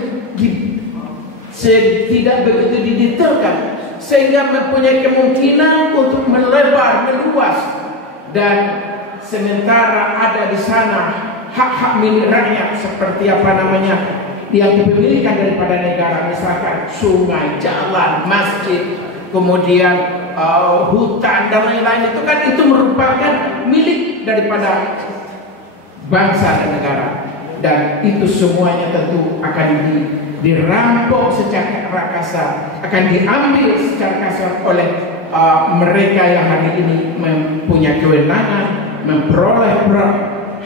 didetailkan, sehingga mempunyai kemungkinan untuk melebar, meluas, dan sementara ada di sana hak-hak milik rakyat seperti yang dipemilikan daripada negara, misalkan sungai, jalan, masjid, kemudian hutan dan lain-lain, itu merupakan milik daripada bangsa dan negara, dan itu semuanya tentu akan dirampok secara kasar, akan diambil secara kasar oleh mereka yang hari ini mempunyai kewenangan memperoleh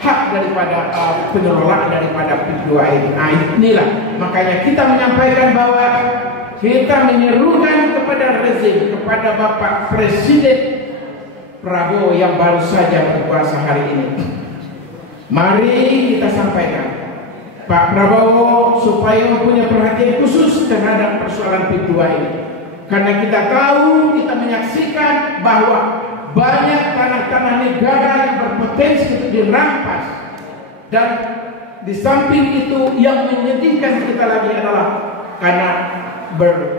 hak daripada pengelolaan daripada APIK 2 ini. Nah, inilah makanya kita menyampaikan bahwa kita menyerukan kepada rezim, kepada Bapak Presiden Prabowo yang baru saja berkuasa hari ini. Mari kita sampaikan Pak Prabowo supaya mempunyai perhatian khusus terhadap persoalan APIK 2 ini. Karena kita tahu, kita menyaksikan bahwa banyak tanah-tanah negara yang berpotensi untuk dirampas. Dan di samping itu yang menyedihkan kita lagi adalah karena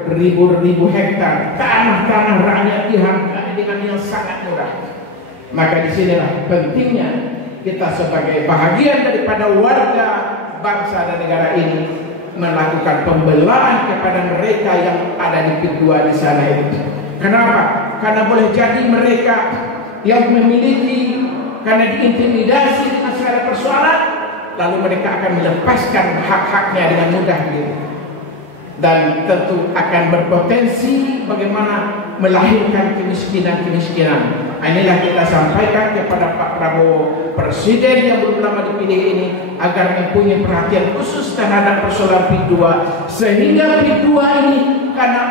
beribu-ribu hektar tanah-tanah rakyat dihargai dengan yang sangat murah. Maka disinilah pentingnya kita sebagai bahagian daripada warga bangsa dan negara ini melakukan pembelaan kepada mereka yang ada di APIK 2 di sana itu. Kenapa? Karena boleh jadi mereka yang memiliki, karena diintimidasi dengan segala persoalan, lalu mereka akan melepaskan hak-haknya dengan mudah gitu. Dan tentu akan berpotensi bagaimana melahirkan kemiskinan-kemiskinan. Inilah kita sampaikan kepada Pak Prabowo, Presiden yang belum lama dipilih ini, agar mempunyai perhatian khusus terhadap persoalan APIK 2, sehingga APIK 2 ini karena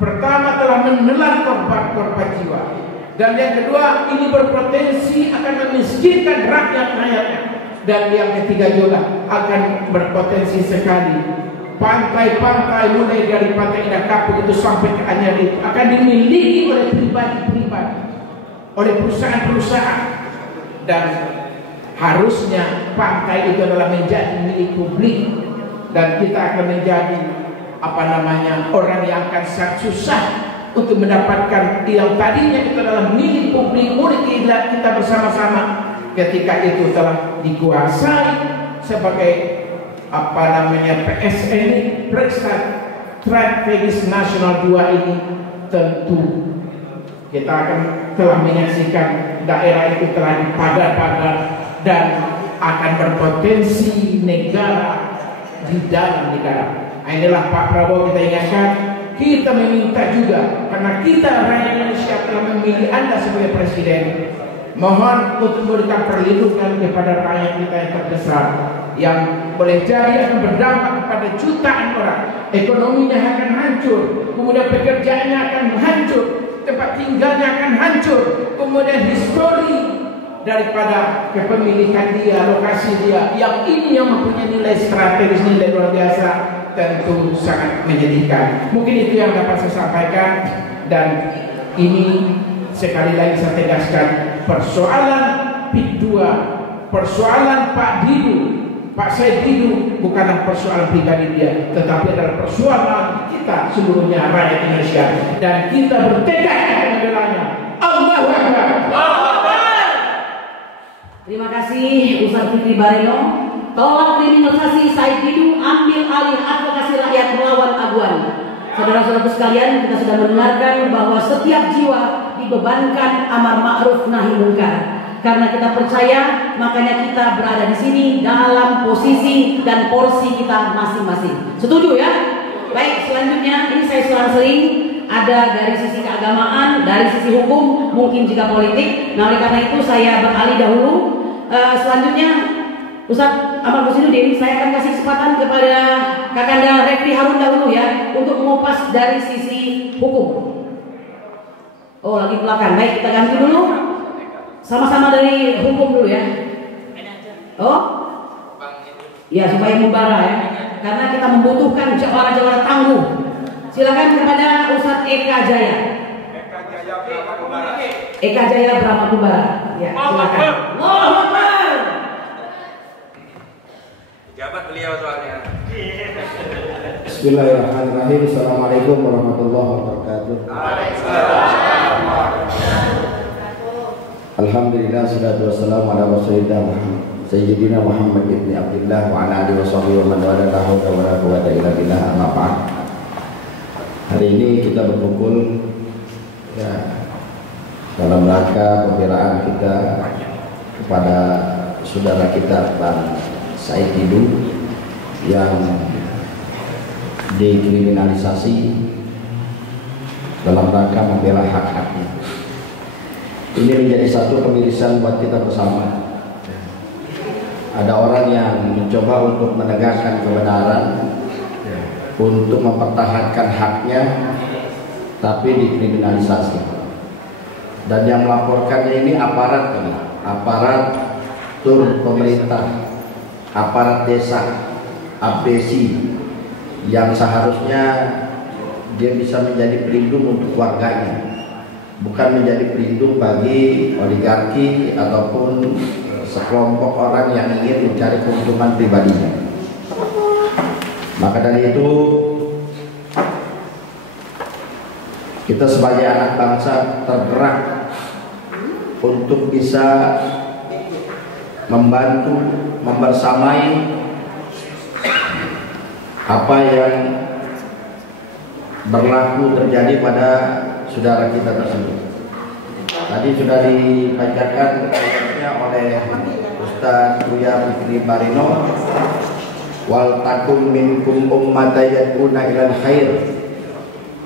pertama telah menelan korban jiwa, dan yang kedua ini berpotensi akan memiskinkan rakyat-rakyatnya, dan yang ketiga juga akan berpotensi sekali pantai-pantai mulai dari Pantai Indah Kapuk itu sampai ke Anyar itu akan dimiliki oleh pribadi-pribadi, oleh perusahaan-perusahaan, dan harusnya pantai itu adalah menjadi milik publik, dan kita akan menjadi orang yang akan sangat susah untuk mendapatkan yang tadinya itu adalah milik publik, milik kita bersama-sama, ketika itu telah dikuasai sebagai PSN, Periksa Strategis Nasional 2 ini. Tentu kita akan telah menyaksikan daerah itu telah dipagar-pagar dan akan berpotensi negara di dalam negara. Inilah Pak Prabowo kita ingatkan, kita meminta juga, karena kita rakyat Indonesia telah memilih Anda sebagai presiden, mohon untuk memberikan perlindungan kepada rakyat kita yang terbesar, yang boleh jadi akan berdampak kepada jutaan orang. Ekonominya akan hancur, kemudian pekerjaannya akan hancur, tempat tinggalnya akan hancur, kemudian histori daripada kepemilikan dia, lokasi dia, yang ini yang mempunyai nilai strategis, nilai luar biasa, tentu sangat menyedihkan. Mungkin itu yang dapat saya sampaikan, dan ini sekali lagi saya tegaskan, persoalan APIK 2, persoalan Pak Said Didu bukanlah persoalan pribadi dia, tetapi adalah persoalan kita seluruhnya rakyat Indonesia, dan kita bertekad membelanya. Allahu Akbar. Terima kasih Ustaz Fikri Bareno. Tolak kriminalisasi Said Didu, ambil alih advokasi rakyat melawan aduan. Saudara-saudaraku sekalian, kita sudah mendengarkan bahwa setiap jiwa dibebankan amar ma'ruf nahi munkar. Karena kita percaya, makanya kita berada di sini dalam posisi dan porsi kita masing-masing. Setuju ya? Baik, selanjutnya ini saya selang-seling ada dari sisi keagamaan, dari sisi hukum, mungkin juga politik. Nah, oleh karena itu saya beralih dahulu. Selanjutnya Ustaz Ahmad Husinuddin, saya akan kasih kesempatan kepada Kakanda Refli Harun dahulu ya untuk mengupas dari sisi hukum. Oh, lagi belakang. Baik, kita ganti dulu. Sama-sama dari hukum dulu ya. Oh, ya supaya membara ya. Karena kita membutuhkan jawara-jawara tangguh. Silakan kepada Ustadz Eka Jaya. Eka Jaya Brahma Kumbara. Ya, silakan. Allahu Akbar. Jabat beliau soalnya. Bismillahirrahmanirrahim. Assalamualaikum warahmatullahi wabarakatuh. Alhamdulillah, salatu wassalamu ala rasulillah Sayyidina Muhammad ibn Abdullah wa ala alihi wa sahbihi wa man wala, la haula wa la quwwata illa billah, amma ba'd. Hari ini kita berkumpul ya, dalam rangka pembelaan kita kepada saudara kita Bang Said Didu yang dikriminalisasi dalam rangka membela hak-haknya. Ini menjadi satu kemirisan buat kita bersama. Ada orang yang mencoba untuk menegakkan kebenaran, untuk mempertahankan haknya, tapi dikriminalisasi. Dan yang melaporkannya ini aparat tur pemerintah, aparat desa, abdesi, yang seharusnya dia bisa menjadi pelindung untuk warganya, bukan menjadi pelindung bagi oligarki ataupun sekelompok orang yang ingin mencari keuntungan pribadinya. Maka dari itu kita sebagai anak bangsa tergerak untuk bisa membantu, membersamai apa yang berlaku terjadi pada saudara kita tersebut. Tadi sudah dibacakan ayatnya oleh Ustaz Buya Fikri Barino, wal takum minkum ummatan yad'una ilal khair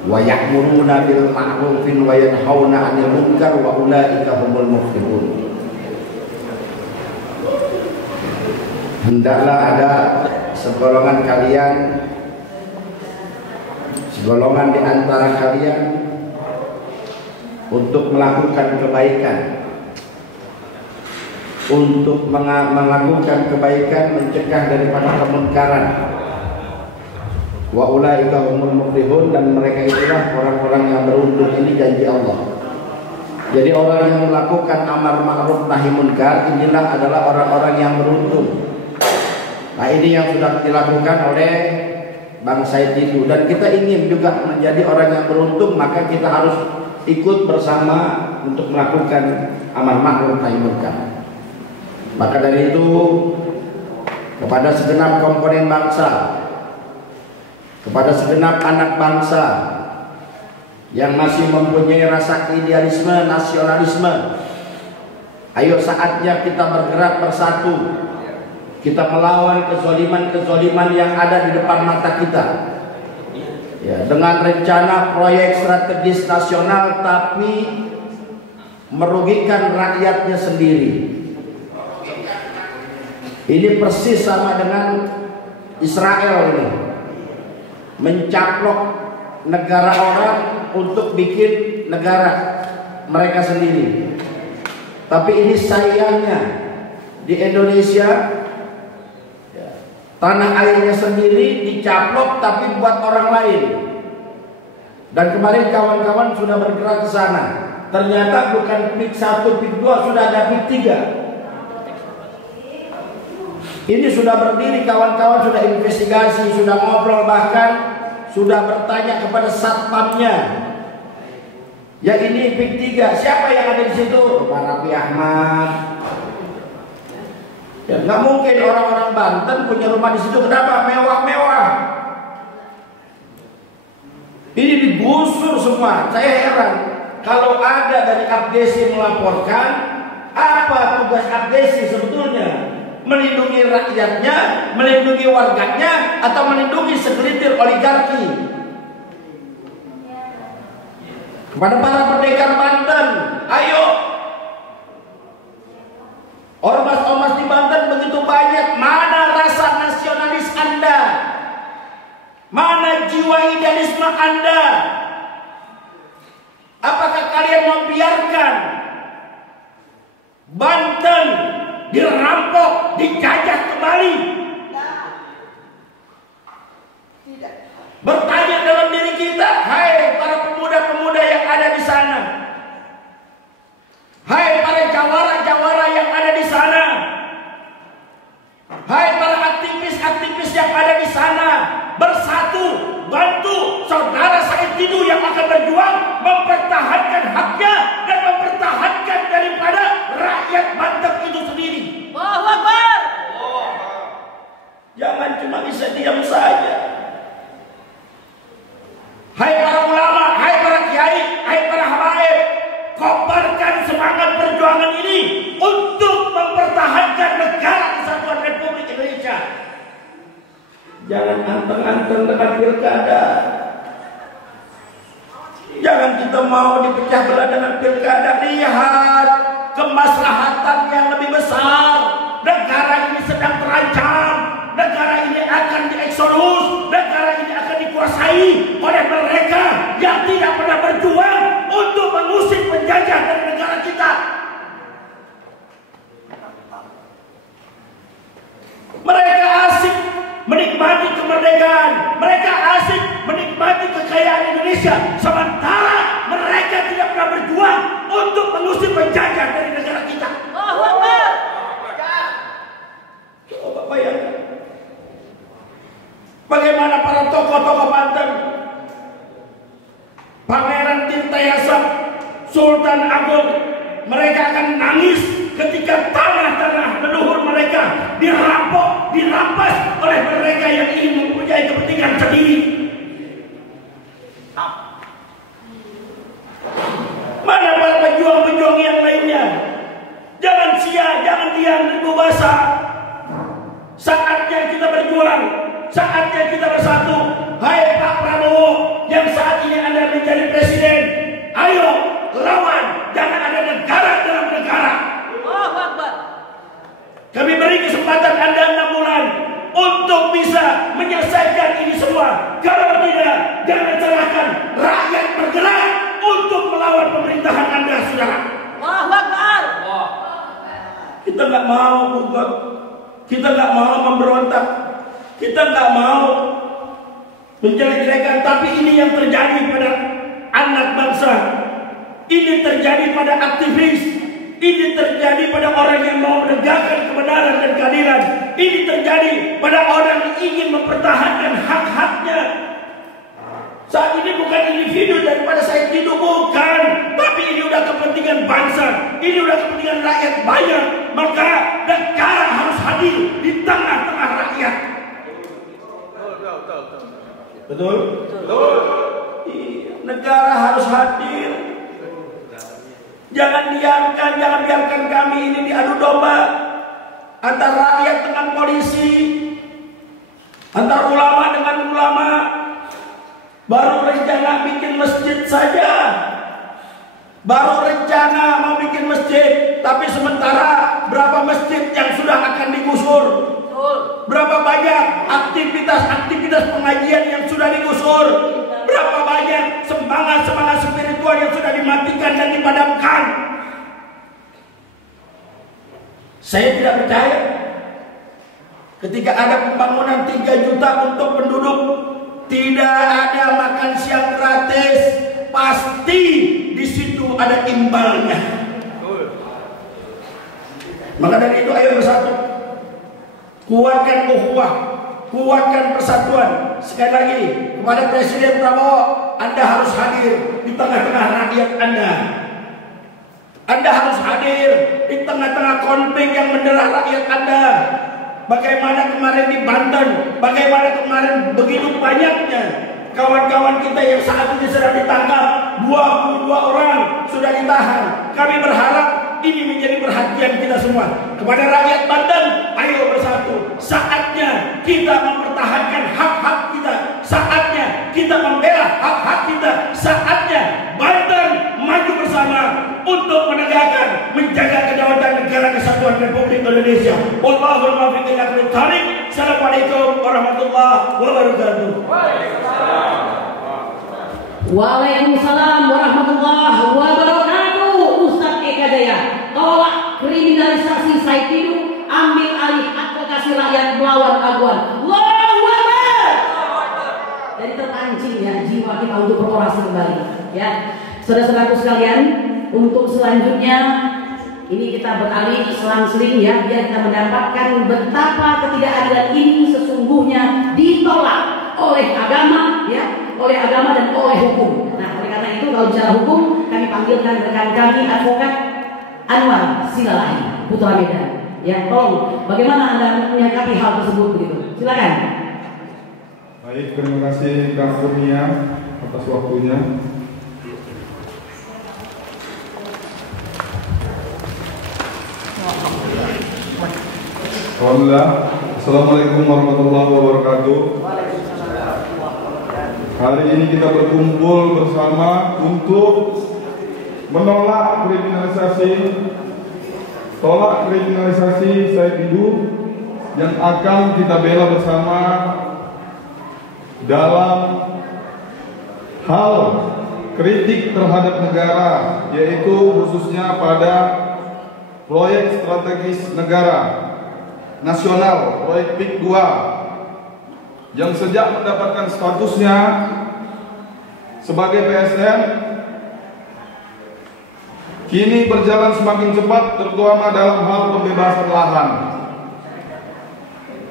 wa ya'muruna bil ma'rufin wa yanhauna 'anil munkar wa ulaika humul muflihun. Hendaklah ada segolongan kalian, segolongan di antara kalian untuk melakukan kebaikan, untuk melakukan kebaikan, mencegah daripada kemunkaran. Wa ulaika humul muflihun, dan mereka itulah orang-orang yang beruntung. Ini janji Allah. Jadi orang yang melakukan amar ma'ruf nahi munkar, inilah adalah orang-orang yang beruntung. Nah, ini yang sudah dilakukan oleh Bang Said Didu, dan kita ingin juga menjadi orang yang beruntung, maka kita harus ikut bersama untuk melakukan amar ma'ruf nahi munkar. Maka dari itu, kepada segenap komponen bangsa, kepada segenap anak bangsa yang masih mempunyai rasa idealisme, nasionalisme, ayo saatnya kita bergerak bersatu. Kita melawan kezaliman-kezaliman yang ada di depan mata kita. Ya, dengan rencana proyek strategis nasional tapi merugikan rakyatnya sendiri. Ini persis sama dengan Israel ini. Mencaplok negara orang untuk bikin negara mereka sendiri. Tapi ini sayangnya di Indonesia, tanah airnya sendiri dicaplok tapi buat orang lain. Dan kemarin kawan-kawan sudah bergerak ke sana. Ternyata bukan PIK 1, PIK 2, sudah ada PIK 3. Ini sudah berdiri, kawan-kawan sudah investigasi, sudah ngobrol, bahkan sudah bertanya kepada satpamnya. Ya, ini PIK 3, siapa yang ada di situ? Pak Raffi Ahmad. Ya, nggak mungkin orang-orang Banten punya rumah di situ. Kenapa? Mewah-mewah. Ini digusur semua. Saya heran. Kalau ada dari abdesi melaporkan, Apa tugas abdesi sebetulnya? Melindungi rakyatnya, melindungi warganya, atau melindungi segelintir oligarki? Kepada para pendekar Banten, ayo. Ormas-ormas di Banten begitu banyak. Mana rasa nasionalis Anda? Mana jiwa idealisme Anda? Apakah kalian membiarkan Banten dirampok, dijajah kembali? Tidak. Bertanya dalam diri kita, hai para pemuda-pemuda yang ada di sana, hai para jawara-jawara yang ada di sana, hai para aktivis-aktivis yang ada di sana, bersatu, bantu saudara Said Didu yang akan berjuang mempertahankan haknya dan mempertahankan daripada rakyat Banten itu sendiri. Allahu Akbar. Jangan cuma bisa diam saja. Hai para ulama, hai para kiai, hai para habaib, kobarkan semangat perjuangan ini untuk mempertahankan negara Kesatuan Republik Indonesia. Jangan anteng-anteng dengan pilkada. Jangan kita mau dipecah belah dengan pilkada. Lihat kemaslahatan yang lebih besar. Negara ini sedang terancam. Negara ini akan dieksodus. Negara ini akan dikuasai oleh mereka yang tidak pernah berjuang untuk mengusir penjajah dari negara kita. Mereka asik menikmati kemerdekaan, mereka asik menikmati kekayaan Indonesia, sementara mereka tidak pernah berjuang untuk mengusir penjajah dari negara kita. Allahu Akbar. Coba bayangkan bagaimana para tokoh-tokoh Banten, Pangeran Tirtayasa, Sultan Agung, mereka akan nangis ketika tanah-tanah leluhur mereka dirampok, dirampas oleh mereka yang ingin mempunyai kepentingan sendiri. Mana para pejuang-pejuang yang lainnya? Jangan sia, jangan diam ribu basah. Saatnya kita berjuang, saatnya kita bersatu. Hai Pak Prabowo yang saat ini Anda menjadi presiden, ayo lawan, jangan ada negara dalam negara. Allahu Akbar. Kami beri kesempatan Anda 6 bulan untuk bisa menyelesaikan ini semua. Kalau tidak, jangan serahkan. Rakyat bergerak untuk melawan pemerintahan Anda, saudara. Allahu Akbar. Kita nggak mau gugat, kita nggak mau memberontak, kita nggak mau menjelek-jelekan. Tapi ini yang terjadi pada anak bangsa, ini terjadi pada aktivis, ini terjadi pada orang yang mau menegakkan kebenaran dan keadilan, ini terjadi pada orang yang ingin mempertahankan hak-haknya. Saat ini bukan individu daripada Said Didu, bukan, tapi ini udah kepentingan bangsa, ini udah kepentingan rakyat banyak. Maka negara harus hadir di tengah-tengah rakyat. Betul? Betul. Negara harus hadir. Jangan diamkan, jangan biarkan kami ini diadu domba antara rakyat dengan polisi, antara ulama dengan ulama. Baru rencana bikin masjid saja, baru rencana mau bikin masjid, tapi sementara berapa masjid yang sudah akan digusur, berapa banyak aktivitas pengajian yang sudah digusur, berapa banyak semangat spiritual yang sudah dimatikan dan dipadamkan. Saya tidak percaya ketika ada pembangunan 3 juta untuk penduduk, tidak ada makan siang gratis, pasti di situ ada imbalnya. Maka dari itu ayo bersatu, kuatkan ukhuwah, kuatkan persatuan. Sekali lagi kepada Presiden Prabowo, Anda harus hadir di tengah-tengah rakyat Anda. Anda harus hadir di tengah-tengah konflik yang mendera rakyat Anda. Bagaimana kemarin di Banten, bagaimana kemarin begitu banyaknya kawan-kawan kita yang saat ini sedang ditangkap, 22 orang sudah ditahan. Kami berharap ini menjadi perhatian kita semua. Kepada rakyat Banten, ayo bersatu. Saatnya kita mempertahankan hak-hak kita. Saatnya kita membela hak-hak kita. Saatnya Banten maju bersama untuk menegakkan, menjaga kedaulatan negara kesatuan Republik Indonesia. Wallahul muwaffiq ila aqwamit thoriq. Assalamualaikum warahmatullahi wabarakatuh. Waalaikumsalam warahmatullahi wabarakatuh. Ustadz Eka Jaya, tolak kriminalisasi Said Didu, ambil alih advokasi rakyat melawan aguan. Allahu Akbar. Jadi terpancing ya jiwa kita untuk berorasi kembali. Ya, saudara-saudaraku sekalian, untuk selanjutnya ini kita beralih selang-seling ya, biar kita mendapatkan betapa ketidakadilan ini sesungguhnya ditolak oleh agama ya, oleh agama dan oleh hukum. Nah, oleh karena itu kalau bicara hukum, kami panggilkan rekan kami Advokat Anwar Silalahi Putra Medan. Ya, tolong bagaimana Anda menyikapi hal tersebut begitu? Silakan. Baik, terima kasih Kak Kurnia atas waktunya. Alhamdulillah. Assalamualaikum warahmatullahi wabarakatuh. Hari ini kita berkumpul bersama untuk menolak kriminalisasi Said Didu yang akan kita bela bersama dalam hal kritik terhadap negara, yaitu khususnya pada proyek strategis negara nasional, proyek PIK 2 yang sejak mendapatkan statusnya sebagai PSN kini berjalan semakin cepat, terutama dalam hal pembebasan lahan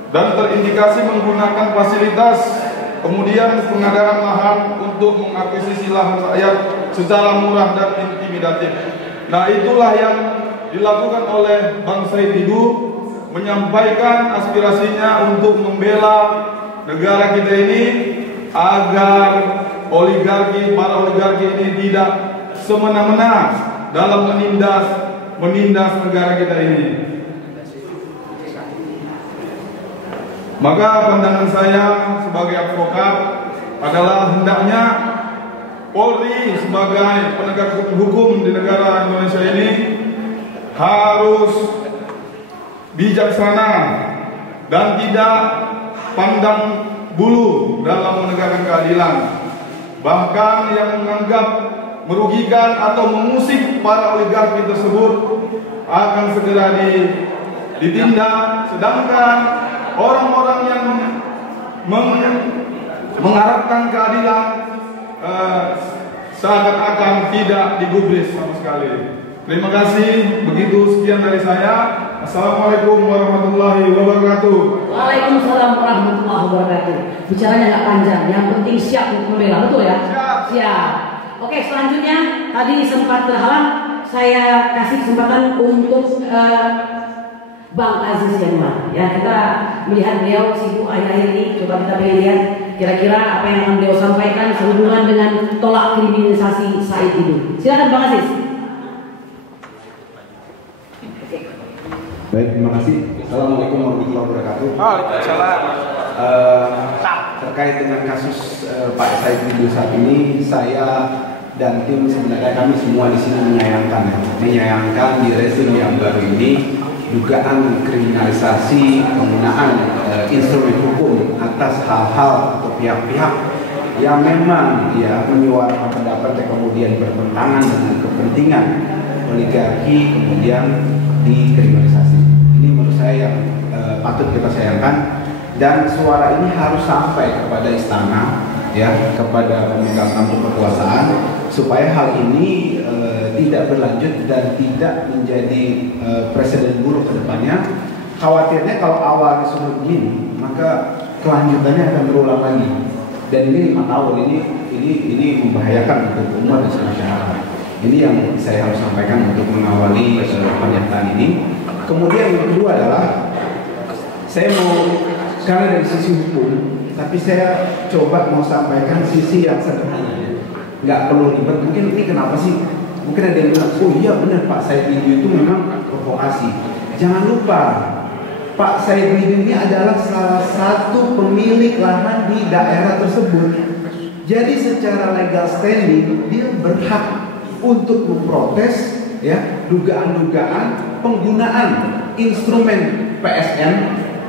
dan terindikasi menggunakan fasilitas, kemudian pengadaan lahan untuk mengakuisisi lahan rakyat secara murah dan intimidatif. Nah, itulah yang dilakukan oleh Bang Said Didu, menyampaikan aspirasinya untuk membela negara kita ini agar para oligarki ini tidak semena-mena dalam menindas negara kita ini. Maka pandangan saya sebagai advokat adalah hendaknya Polri sebagai penegak hukum di negara Indonesia ini harus bijaksana dan tidak pandang bulu dalam menegakkan keadilan. Bahkan yang menganggap merugikan atau mengusik para oligarki tersebut akan segera ditindak, sedangkan orang-orang yang mengharapkan keadilan seakan-akan tidak digubris sama sekali. Terima kasih, begitu sekian dari saya. Assalamualaikum warahmatullahi wabarakatuh. Waalaikumsalam warahmatullahi wabarakatuh. Bicaranya nggak panjang, yang penting siap untuk membela, betul ya? Siap. Oke, selanjutnya tadi sempat terhalang, saya kasih kesempatan untuk Bang Aziz Yanuar. Ya, kita melihat beliau sibuk akhir-akhir ini. Coba kita pengen lihat kira-kira apa yang akan beliau sampaikan sehubungan dengan tolak kriminalisasi Said Didu. Silakan Bang Aziz. Baik, terima kasih. Assalamualaikum warahmatullahi wabarakatuh. Waalaikumsalam. Terkait dengan kasus Pak Said Didu saat ini, saya dan tim sebenarnya kami semua di sini menyayangkan di rezim yang baru ini dugaan kriminalisasi penggunaan instrumen hukum atas hal-hal atau pihak-pihak yang memang menyuarakan pendapat yang kemudian bertentangan dengan kepentingan oligarki kemudian dikriminalisasi. Ini menurut saya yang patut kita sayangkan, dan suara ini harus sampai kepada istana, kepada pemegang tampuk kekuasaan, supaya hal ini tidak berlanjut dan tidak menjadi presiden buruk ke depannya. Khawatirnya kalau awalnya sudah begini, maka kelanjutannya akan berulang lagi. Dan ini 5 tahun ini membahayakan untuk umat dan masyarakat. Ini yang saya harus sampaikan untuk mengawali pernyataan ini. Kemudian yang kedua adalah saya mau, karena dari sisi hukum, tapi saya coba mau sampaikan sisi yang sederhana. Nggak perlu ribet. Mungkin ini kenapa sih Mungkin ada yang bilang, oh iya benar Pak Said Didu itu memang provokasi. Jangan lupa, Pak Said Didu ini adalah salah satu pemilik lahan di daerah tersebut. Jadi secara legal standing dia berhak untuk memprotes ya dugaan-dugaan penggunaan instrumen PSN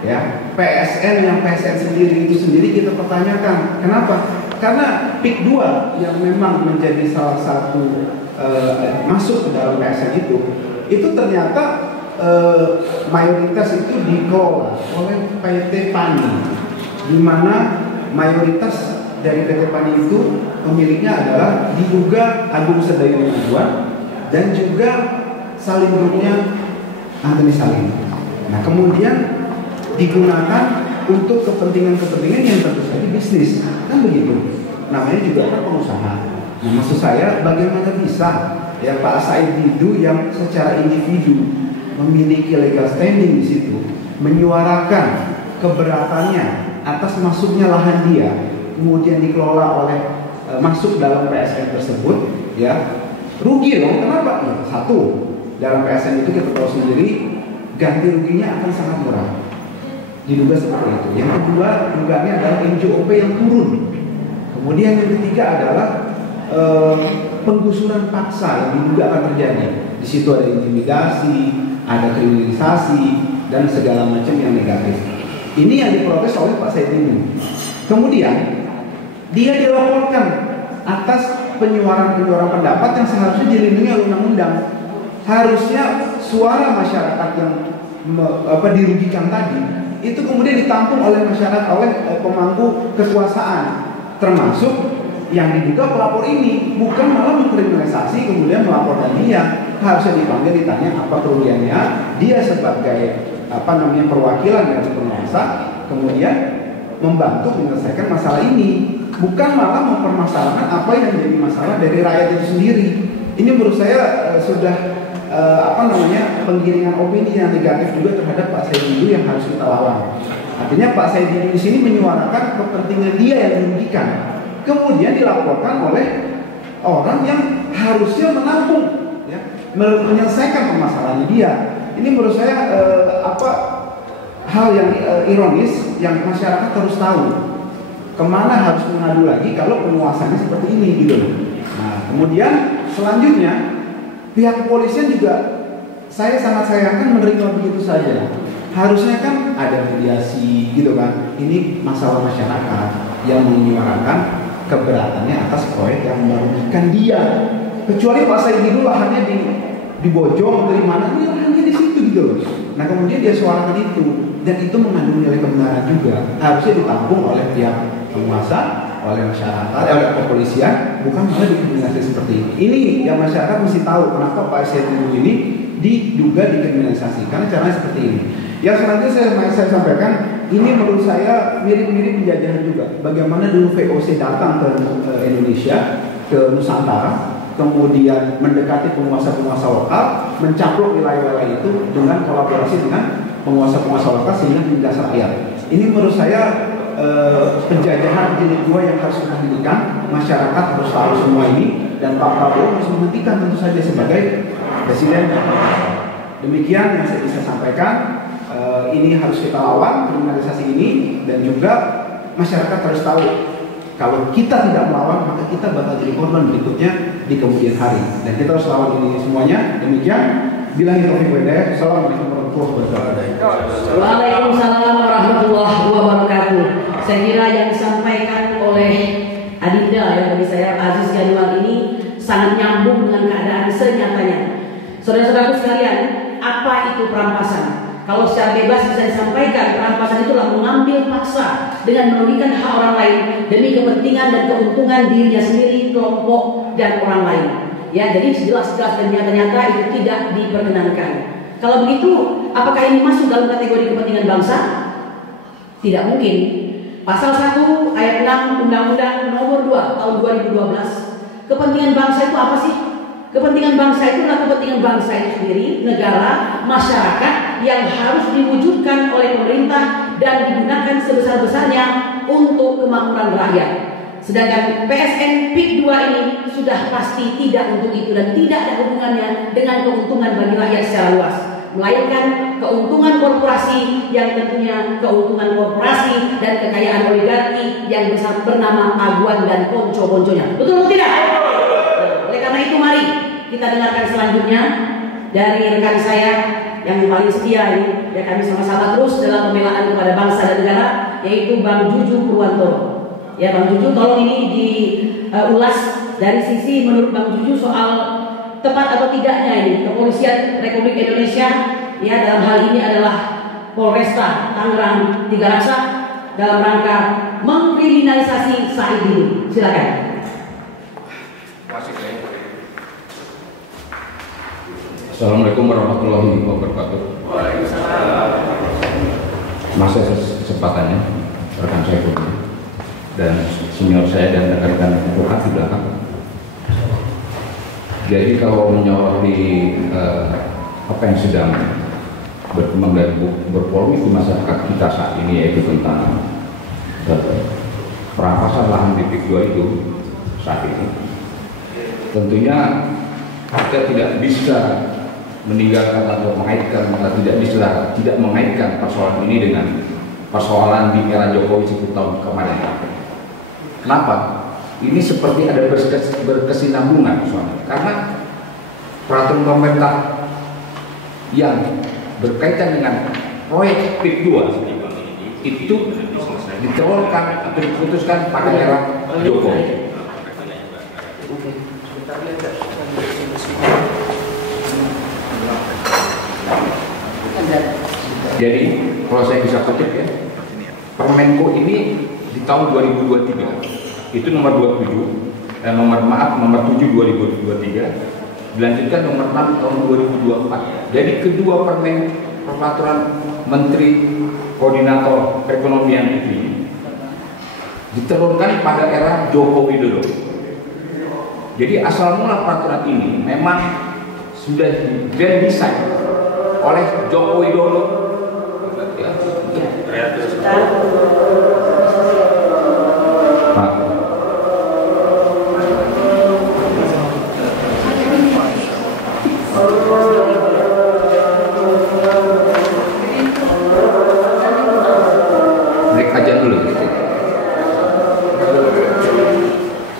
ya. PSN yang PSN sendiri itu sendiri kita pertanyakan. Kenapa? Karena PIK 2 yang memang menjadi salah satu masuk ke dalam PSN itu ternyata mayoritas itu dikelola oleh PT PANI, di mana mayoritas dari PT PANI itu pemiliknya adalah diduga Agung Sedayu Najwa dan juga Salim Grupnya Antoni Salim. Nah kemudian digunakan untuk kepentingan-kepentingan yang tentu saja bisnis, kan begitu. Namanya juga kan pengusaha. Nah, maksud saya bagaimana bisa ya Pak Said Didu yang secara individu memiliki legal standing di situ menyuarakan keberatannya atas masuknya lahan dia, kemudian dikelola oleh masuk dalam PSN tersebut, ya rugi dong. Kenapa? Ya, satu, dalam PSN itu kita tahu sendiri ganti ruginya akan sangat murah. Diduga seperti itu. Yang kedua, dugaannya adalah NJOP yang turun. Kemudian yang ketiga adalah penggusuran paksa yang diduga akan terjadi. Di situ ada intimidasi, ada kriminalisasi, dan segala macam yang negatif. Ini yang diprotes oleh Pak Said Didu. Kemudian dia dilaporkan atas penyuaran-penyuaran pendapat yang seharusnya dilindungi oleh undang-undang. Harusnya suara masyarakat yang dirugikan tadi itu kemudian ditampung oleh masyarakat, oleh pemangku kekuasaan, termasuk yang diduga pelapor ini, bukan malah mengkriminalisasi kemudian melaporkan dia. Harusnya dipanggil, ditanya apa kerugiannya, dia sebagai perwakilan dari penguasa kemudian membantu menyelesaikan masalah ini, bukan malah mempermasalahkan apa yang menjadi masalah dari rakyat itu sendiri. Ini menurut saya sudah penggiringan opini yang negatif juga terhadap Pak Said Didu yang harus kita lawan. Artinya Pak Said Didu di sini menyuarakan kepentingan dia yang dirugikan, kemudian dilaporkan oleh orang yang harusnya menampung, ya, menyelesaikan permasalahannya dia. Ini menurut saya hal yang ironis yang masyarakat harus tahu kemana harus mengadu lagi kalau penguasanya seperti ini gitu. Nah kemudian selanjutnya pihak kepolisian juga saya sangat sayangkan menerima begitu saja. Harusnya kan ada mediasi gitu kan. Ini masalah masyarakat yang menyuarakan keberatannya atas proyek yang merugikan dia. Kecuali Pak Said Didu lahannya di Bojong dari mana, ini lahannya di situ gitu. Nah kemudian dia suarakan itu dan itu mengandung nilai kebenaran juga. Harusnya ditampung oleh pihak penguasa, oleh masyarakat, oleh kepolisian, bukan malah dikriminalisasi seperti ini. Ini yang masyarakat mesti tahu kenapa Pak Said Didu ini diduga dikriminalisasi, karena caranya seperti ini. Yang selanjutnya saya sampaikan, ini menurut saya mirip-mirip penjajahan juga. Bagaimana dulu VOC datang ke Indonesia, ke Nusantara, kemudian mendekati penguasa-penguasa lokal, mencaplok wilayah-wilayah itu dengan kolaborasi dengan penguasa-penguasa lokal sehingga menindas rakyat. Ini menurut saya penjajahan jilid 2 yang harus kita hentikan. Masyarakat harus tahu semua ini dan Pak Prabowo harus menghentikan tentu saja sebagai presiden. Demikian yang saya bisa sampaikan. Ini harus kita lawan kriminalisasi ini, dan juga masyarakat harus tahu kalau kita tidak melawan maka kita bakal jadi korban berikutnya di kemudian hari, dan kita harus lawan ini semuanya. Demikian, billahi taufiq wal hidayah. Assalamualaikum warahmatullahi wabarakatuh. Waalaikumsalam warahmatullahi wabarakatuh. Saya kira yang disampaikan oleh Adinda yang tadi saya Aziz Januar ini sangat nyambung dengan keadaan senyatanya. Saudara-saudaraku sekalian, apa itu perampasan? Kalau secara bebas bisa disampaikan, perampasan itulah mengambil paksa dengan merugikan hak orang lain demi kepentingan dan keuntungan dirinya sendiri, kelompok, dan orang lain. Ya, jadi jelas-jelas dan nyata-nyata itu tidak diperkenankan. Kalau begitu, apakah ini masuk dalam kategori kepentingan bangsa? Tidak mungkin. Pasal 1 ayat 6 Undang-Undang Nomor 2 Tahun 2012. Kepentingan bangsa itu apa sih? Kepentingan bangsa itu adalah kepentingan bangsa itu sendiri, negara, masyarakat yang harus diwujudkan oleh pemerintah dan digunakan sebesar-besarnya untuk kemakmuran rakyat. Sedangkan PSN PIK 2 ini sudah pasti tidak untuk itu dan tidak ada hubungannya dengan keuntungan bagi rakyat secara luas, melainkan keuntungan korporasi yang tentunya keuntungan korporasi dan kekayaan oligarki yang bernama Aguan dan konco-konconya. Betul atau tidak? Oleh karena itu mari kita dengarkan selanjutnya dari rekan saya yang paling setia ini, ya kami sama-sama terus dalam pembelaan kepada bangsa dan negara, yaitu Bang Juju Purwantoro. Ya Bang Juju, tolong ini diulas dari sisi menurut Bang Juju soal tepat atau tidaknya ini Kepolisian Republik Indonesia ya dalam hal ini adalah Polresta Tangerang Tiga Raksa dalam rangka mengkriminalisasi Said Didu. Silakan. Assalamualaikum warahmatullahi wabarakatuh. Masa kesempatannya rekan saya dan senior saya dan rekan-rekan advokat di belakang. Jadi kalau menyoroti apa yang sedang berkembang dan berpolemik di masyarakat kita saat ini, yaitu tentang perampasan lahan di PIK 2 itu saat ini, tentunya kita tidak bisa meninggalkan atau mengaitkan, tidak mengaitkan persoalan ini dengan persoalan di era Jokowi 10 tahun kemarin. Kenapa? Ini seperti ada berkesinambungan soalnya. Karena peraturan pemerintah yang berkaitan dengan proyek PIK 2 itu ditelurkan atau diputuskan pada era Jokowi. Jadi kalau saya bisa kutip ya, Permenko ini di tahun 2023 itu nomor 27 dan nomor 7 2023 dilanjutkan nomor 6 tahun 2024. Jadi kedua peraturan Menteri Koordinator Perekonomian ini ditelurkan pada era Joko Widodo. Jadi asal mula peraturan ini memang sudah didesain oleh Joko Widodo Pak. Break aja dulu.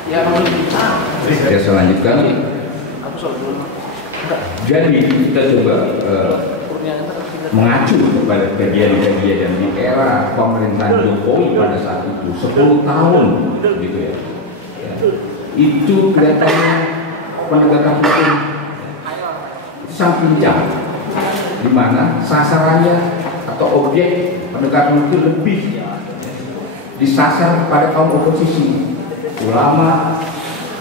Ya, saya lanjutkan. Jadi kita coba mengacu kepada kejadian-kejadian di era pemerintahan Jokowi pada saat itu 10 tahun gitu ya. Itu kelihatannya penegakan hukum itu sangat pincang, di mana sasarannya atau objek penegakan itu lebih disasar pada kaum oposisi, ulama,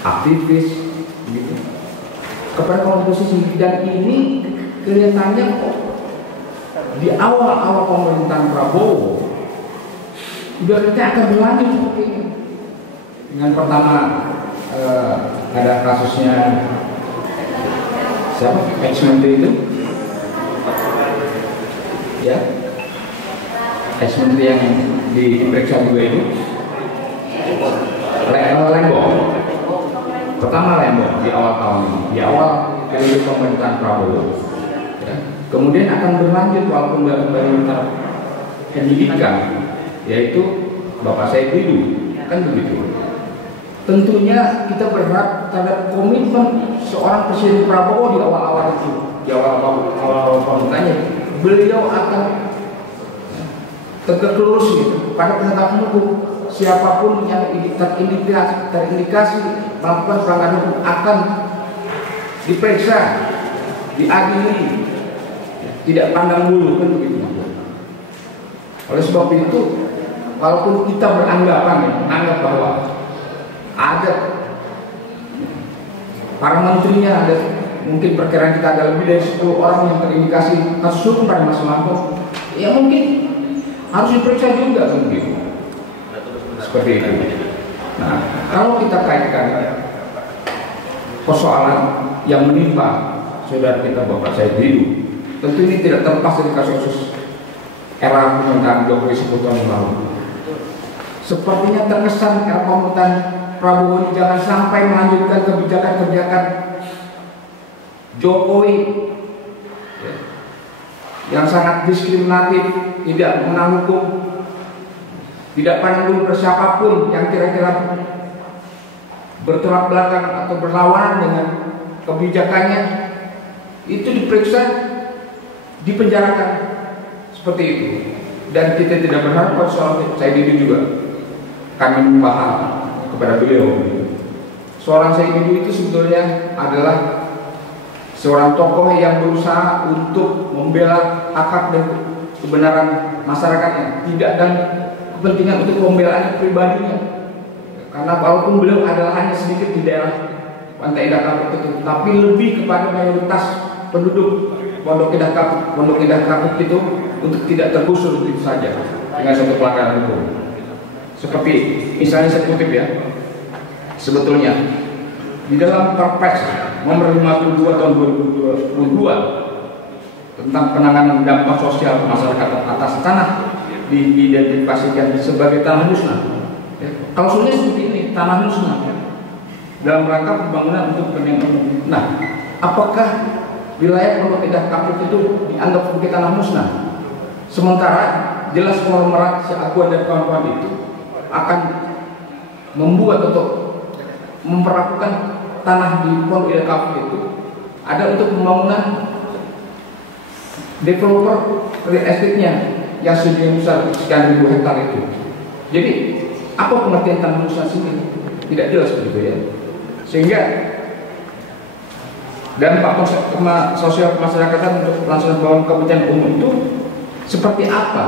aktivis, gitu, kepada kaum oposisi. Dan ini kelihatannya kok di awal-awal pemerintahan Prabowo sudah kita akan berlanjut seperti ini. Dengan pertama ada kasusnya siapa? Ex-menteri itu, ya, ex-menteri yang diperiksa juga itu, Lembo. Pertama Lembo di awal tahun ini, di awal periode pemerintahan Prabowo. Kemudian akan berlanjut walaupun baru pendidikan, yaitu Bapak Said Didu, kan begitu. Tentunya kita berharap terhadap komitmen seorang Presiden Prabowo di awal-awal itu, di awal-awal pemerintahannya, beliau akan tegak lurus gitu, pada penegakan hukum. Siapapun yang terindikasi melakukan pelanggaran hukum akan diperiksa, diadili, tidak pandang bulu, kan begitu. Oleh sebab itu, walaupun kita menganggap bahwa ada para menterinya, ada mungkin perkiraan kita ada lebih dari 10 orang yang terindikasi kasus hukum pada masa lampau, ya mungkin harus diperiksa juga, kan begitu. Seperti itu. Nah, kalau kita kaitkan persoalan yang menimpa saudara kita Bapak Said Didu, tentu ini tidak terlepas dari kasus era pemerintahan Jokowi 10 tahun yang lalu. Sepertinya terkesan era pemerintahan Prabowo ini jangan sampai melanjutkan kebijakan-kebijakan Jokowi yang sangat diskriminatif, tidak mengenal hukum, tidak pandang pada siapapun yang kira-kira bertolak belakang atau berlawanan dengan kebijakannya, itu diperiksa, dipenjarakan seperti itu. Dan kita tidak berharap soal Said Didu juga kami paham kepada beliau. Seorang Said Didu itu sebetulnya adalah seorang tokoh yang berusaha untuk membela hak dan kebenaran masyarakatnya, tidak dan kepentingan untuk pembelaan pribadinya. Karena walaupun beliau adalah hanya sedikit di daerah Pantai Indah Kapuk itu, tapi lebih kepada mayoritas penduduk Pondok Indah Kapuk itu untuk tidak tergusur begitu saja dengan satu pelanggaran hukum. Seperti misalnya saya kutip ya, sebetulnya di dalam Perpres nomor 52 tahun 2022 tentang penanganan dampak sosial masyarakat atas tanah diidentifikasikan sebagai tanah musnah. Klausulnya seperti ini, tanah musnah dalam rangka pembangunan untuk kepentingan umum. Nah, apakah wilayah Pondok Indah Kapuk itu dianggap sebagai tanah musnah? Sementara jelas konglomerat Aguan dan kawan-kawan itu akan membuat atau memperlakukan tanah di Pondok Indah Kapuk itu ada untuk pembangunan developer real estate-nya yang sedemikian besar sekian ribu hektar itu. Jadi apa pengertian tanah musnah sini? Tidak jelas begitu ya. Sehingga dampak sosial kemasyarakatan untuk pelaksanaan pembangunan kepentingan umum itu seperti apa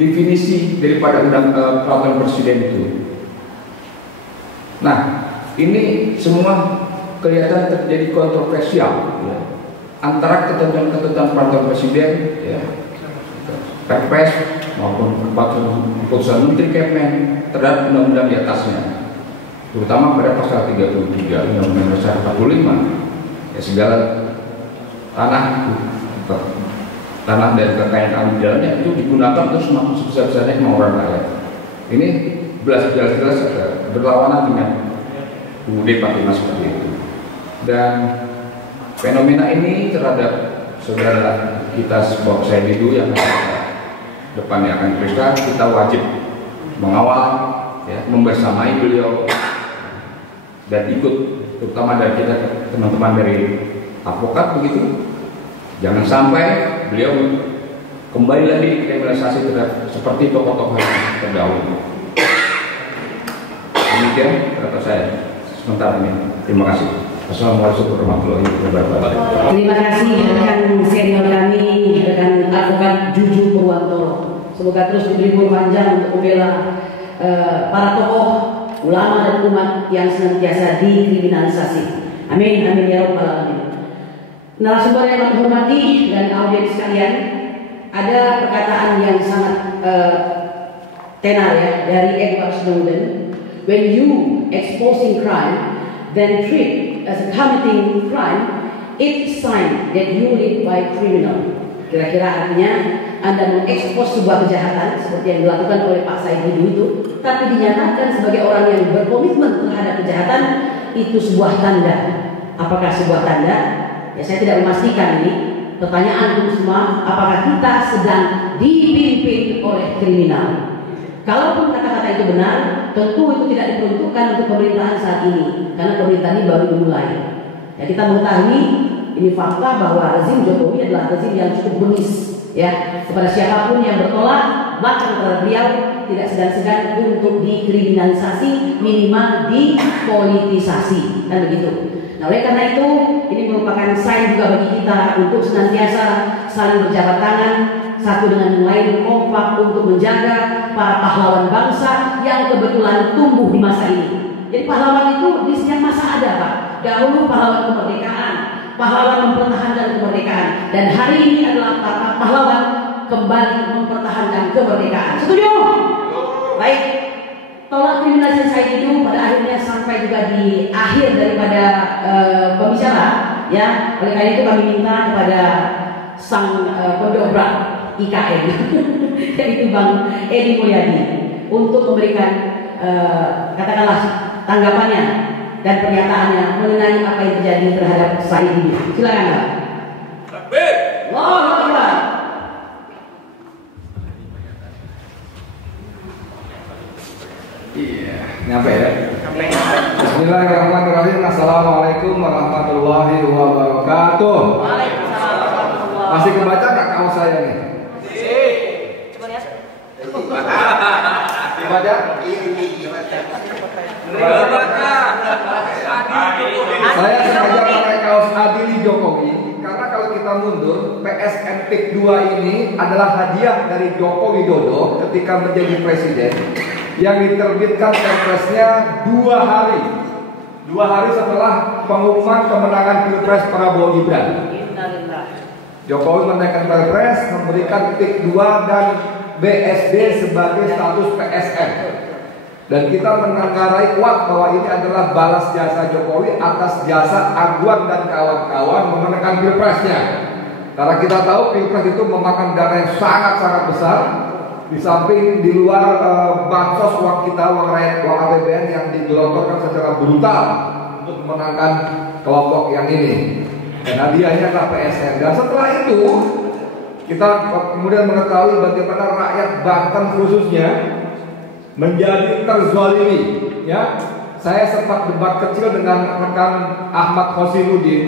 definisi daripada peraturan presiden itu? Nah, ini semua kelihatan terjadi kontroversial ya, antara ketentuan-ketentuan peraturan presiden ya, Perpres maupun keputusan Menteri Kemen terhadap undang-undang di atasnya, terutama pada pasal 33 Undang-Undang Dasar 45 ya, segala tanah dan kekayaan alam di dalamnya itu digunakan untuk semakin sebesar-besarnya kemauan rakyat. Ini jelas-jelas berlawanan dengan UUD 45 seperti itu. Dan fenomena ini terhadap saudara kita sebuah Said Didu yang depannya akan diperiksa, kita wajib mengawal, ya, membersamai beliau dan ikut, terutama dari kita teman-teman dari advokat begitu. Jangan sampai beliau kembali lagi kriminalisasi terhadap seperti tokoh-tokoh yang terdahulu. Demikian kata saya sementara ini. Terima kasih. Assalamualaikum warahmatullahi wabarakatuh. Terima kasih rekan senior kami, rekan advokat Juju Purwanto. Semoga terus diberi umur panjang untuk membela para tokoh, ulama dan umat yang senantiasa dikriminalisasi. Amin, amin ya rabbal alamin. Narasumber yang kami hormati dan audiens sekalian, ada perkataan yang sangat tenar ya dari Edward Snowden. When you exposing crime, then treat as a committing crime, it's sign that you live by criminal. Kira-kira artinya Anda mengekspos sebuah kejahatan seperti yang dilakukan oleh Pak Said Didu itu, tapi dinyatakan sebagai orang yang berkomitmen terhadap kejahatan, itu sebuah tanda. Apakah sebuah tanda? Ya, saya tidak memastikan ini. Pertanyaan untuk semua, apakah kita sedang dipimpin oleh kriminal? Kalaupun kata-kata itu benar, tentu itu tidak diperuntukkan untuk pemerintahan saat ini, karena pemerintahan ini baru dimulai. Ya, kita mengetahui ini fakta bahwa rezim Jokowi adalah rezim yang cukup bengis, ya, kepada siapapun yang bertolak belakang terhadap beliau tidak segan-segan untuk dikriminalisasi, minimal dipolitisasi, kan begitu. Nah, oleh karena itu ini merupakan sign juga bagi kita untuk senantiasa saling berjabat tangan satu dengan yang lain, kompak untuk menjaga para pahlawan bangsa yang kebetulan tumbuh di masa ini. Jadi pahlawan itu di setiap masa ada, Pak. Dahulu pahlawan kemerdekaan, pahlawan mempertahankan kemerdekaan, dan hari ini adalah para pahlawan kembali mempertahankan kemerdekaan. Setuju? Baik. Tolak kriminalisasi Said Didu pada akhirnya sampai juga di akhir daripada pembicara, ya. Oleh karena itu kami minta kepada sang pendobrak IKN yaitu Bang Edi Mulyadi untuk memberikan katakanlah tanggapannya dan pernyataannya mengenai apa yang terjadi terhadap Said Didu. Silakan Pak. Takbir. Allahu Akbar. Iya, nyampe ya. Bismillahirrahmanirrahim. Assalamualaikum warahmatullahi wabarakatuh. Masih kebaca nggak kaos saya nih? Coba lihat. Dibaca? Saya sengaja pakai kaos Adili Jokowi karena kalau kita mundur, PSN PIK 2 ini adalah hadiah dari Joko Widodo ketika menjadi presiden yang diterbitkan Perpresnya 2 hari setelah pengumuman kemenangan Pilpres Prabowo Gibran. Jokowi menaikkan Perpres memberikan PIK 2 dan BSD sebagai status PSN. Dan kita menanggarai kuat bahwa ini adalah balas jasa Jokowi atas jasa Agwan dan kawan-kawan memenangkan Pilpresnya. Karena kita tahu Pilpres itu memakan dana yang sangat-sangat besar. Di samping di luar bansos uang kita, uang rakyat, uang APBN yang digelontorkan secara brutal untuk memenangkan kelompok yang ini. Dan hadiahnya adalah PSN. Dan setelah itu kita kemudian mengetahui bagaimana rakyat Banten khususnya menjadi terzalimi. Ya, saya sempat debat kecil dengan rekan Ahmad Khosinuddin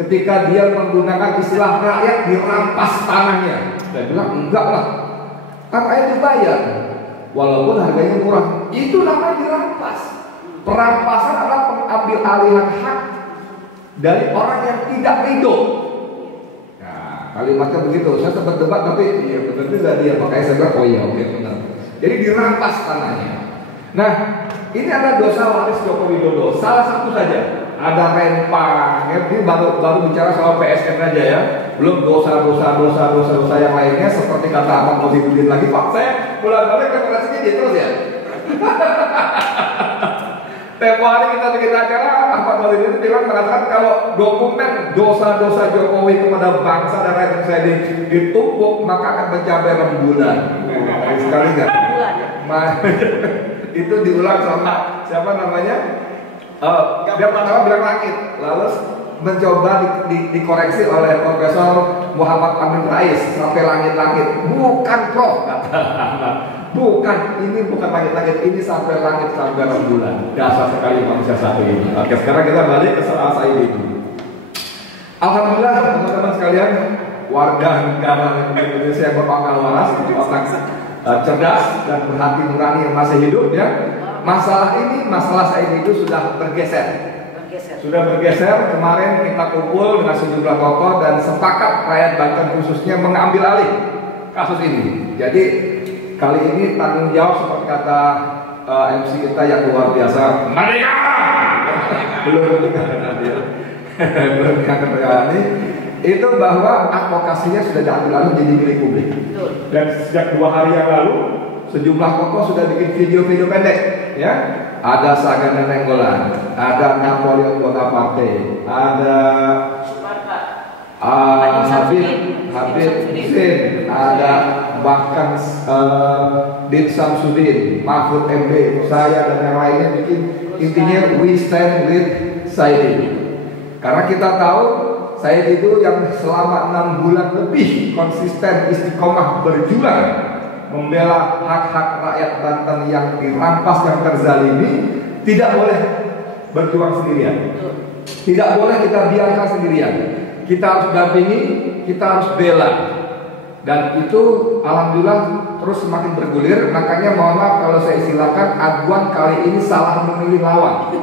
ketika dia menggunakan istilah rakyat dirampas tanahnya. Saya bilang enggak lah. Kan rakyat dibayar, walaupun harganya murah. Itu namanya dirampas. Perampasan adalah pengambil alihan hak dari orang yang tidak ridho. Nah, kalimatnya begitu. Saya sempat debat tapi ya benar juga dia. Makanya saya bilang oh iya oke benar. Jadi dirampas tanahnya. Nah, ini ada dosa waris Joko Widodo. Salah satu saja. Ada rempang. Ya, ini baru bicara soal PSN aja ya. Belum dosa yang lainnya seperti kata Ahmad Khosinuddin lagi. Pak saya bulan-bulan referensinya dia terus ya. Tempo hari kita bikin acara, Ahmad Khosinuddin bilang mengatakan kalau dokumen dosa-dosa Jokowi kepada bangsa dan rakyat saya ditumpuk maka akan mencapai rembulan. Sekali kan? Itu diulang sama siapa namanya? Dia pertama bilang langit, lalu mencoba dikoreksi oleh Profesor Muhammad Amin Rais sampai langit-langit. Bukan Prof, bukan, ini bukan langit-langit, ini sampai langit sampai rembulan. Dasar sekali manusia satu ini. Oke, sekarang kita balik ke soal Said Didu. Alhamdulillah teman-teman sekalian, warga negara Indonesia yang berpangkat waras, otak cerdas dan berhati nurani yang masih hidup ya. Masalah Said Didu sudah bergeser. Sudah bergeser. Kemarin kita kumpul dengan sejumlah tokoh dan sepakat rakyat Banten khususnya mengambil alih kasus ini. Jadi kali ini tanggung jawab seperti kata MC kita yang luar biasa. Merdeka! Belum ini itu bahwa advokasinya sudah diambil alih jadi milik publik. Dan sejak 2 hari yang lalu sejumlah tokoh sudah bikin video-video pendek, ya. Ada Sagana Nenggolan, ada Napoleon Bonaparte, ada Habib Hussein, ada bahkan Din Samsudin, Mahfud MD, saya dan yang lainnya bikin intinya we stand with Said Didu. Karena kita tahu Said Didu yang selama 6 bulan lebih konsisten istiqomah berjuang membela hak-hak rakyat Banten yang dirampas, yang terzalimi, tidak boleh berjuang sendirian. Tidak boleh kita biarkan sendirian. Kita harus dampingi, kita harus bela. Dan itu alhamdulillah terus semakin bergulir. Makanya mohon maaf kalau saya istilahkan Agwan kali ini salah memilih lawan.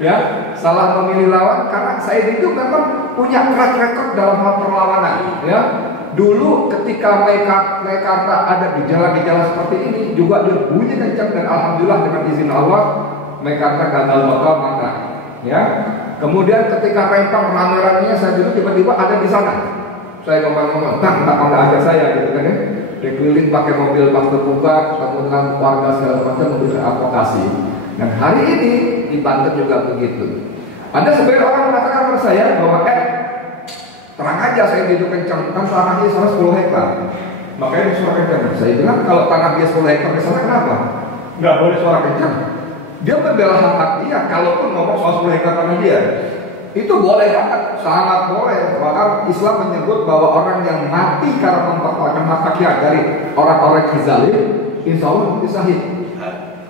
Ya, salah memilih lawan karena Said Didu memang punya track record dalam hal perlawanan. Ya. Dulu ketika Meikarta ada gejala-gejala seperti ini juga dia bunyi kencang dan alhamdulillah dengan izin Allah Meikarta gagal total maka ya. Kemudian ketika Rempang rame-ramenya saya dulu tiba-tiba ada di sana. Saya ngomong-ngomong, "Bang, tak ada saya," gitu kan ya. Dikeliling pakai mobil bak terbuka, ketemu dengan warga segala macam memberikan advokasi. Dan hari ini di Banten juga begitu. Ada sebagian orang mengatakan kepada saya bahwa terang aja saya hidup kencang, kan tanahnya sama 10 hektar. makanya suara kencang. Saya bilang kalau tanah dia 10 hektar di sana kenapa? Nggak boleh suara kencang. Dia membela hak dia. Kalaupun ngomong soal 10 hektar tanah dia, itu boleh banget, sangat boleh. Bahkan Islam menyebut bahwa orang yang mati karena mempertahankan hak rakyat dari orang-orang yang zalim, insya Allah mati syahid.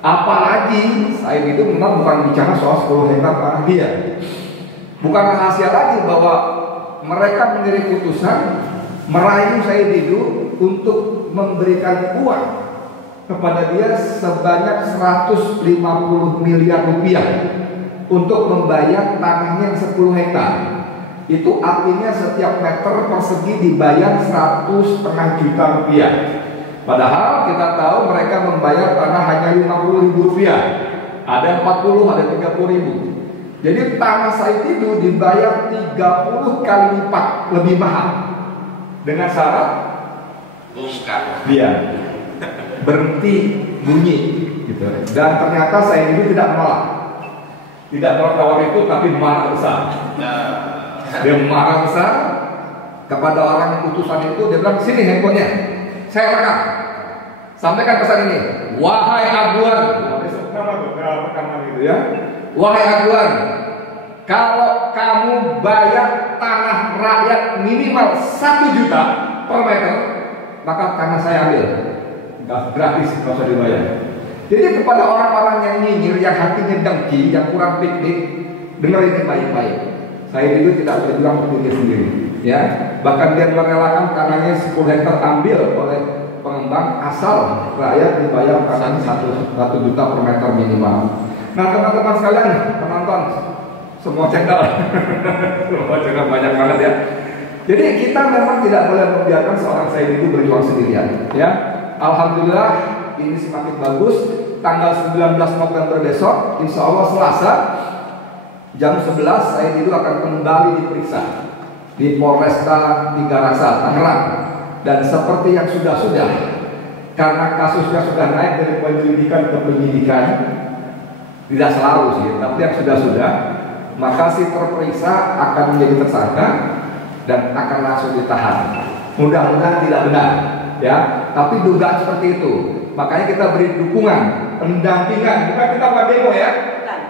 Apalagi Said itu memang bukan bicara soal 10 hektar tanah dia. Bukan rahasia lagi bahwa mereka mengirim putusan merayu Said itu untuk memberikan uang kepada dia sebanyak 150 miliar rupiah untuk membayar tanahnya yang 10 hektar. Itu artinya setiap meter persegi dibayar 100,5 juta rupiah. Padahal kita tahu mereka membayar tanah hanya 50.000 rupiah. Ada 40, ada 30.000. Jadi tanah Said itu dibayar 30 kali lipat lebih mahal. Dengan syarat dia berhenti bunyi gitu. Dan ternyata Said itu tidak menolak. Tidak menolak tawar itu, tapi marah besar. Dia marah besar kepada orang yang putusan itu. Dia bilang, sini handphonenya, saya rekam. Sampaikan pesan ini, wahai aguan. Wahai aguan, kalau kamu bayar tanah rakyat minimal 1 juta per meter, maka tanah saya ambil. Gratis, nggak usah dibayar. Jadi kepada orang-orang yang nyinyir, yang hatinya dengki, yang kurang piknik, dengar ini baik-baik. Saya itu tidak berjuang untuk diri sendiri, ya. Bahkan dia merelakan tanahnya 10 hektar ambil oleh pengembang asal rakyat dibayar tanahnya 1 juta per meter minimal. Nah teman-teman sekalian, penonton semua channel, semua channel banyak banget ya. Jadi kita memang tidak boleh membiarkan seorang Said itu berjuang sendirian, ya. Alhamdulillah ini semakin bagus. Tanggal 19 November besok, insya Allah Selasa jam 11 Said itu akan kembali diperiksa di Polresta Tigarasa Tangerang. Dan seperti yang sudah-sudah, karena kasusnya sudah naik dari penyelidikan ke penyidikan, tidak selalu sih, tapi yang sudah-sudah, maka si terperiksa akan menjadi tersangka dan akan langsung ditahan. Mudah-mudahan tidak benar, ya. Tapi dugaan seperti itu. Makanya kita beri dukungan, pendampingan, bukan kita buat demo ya.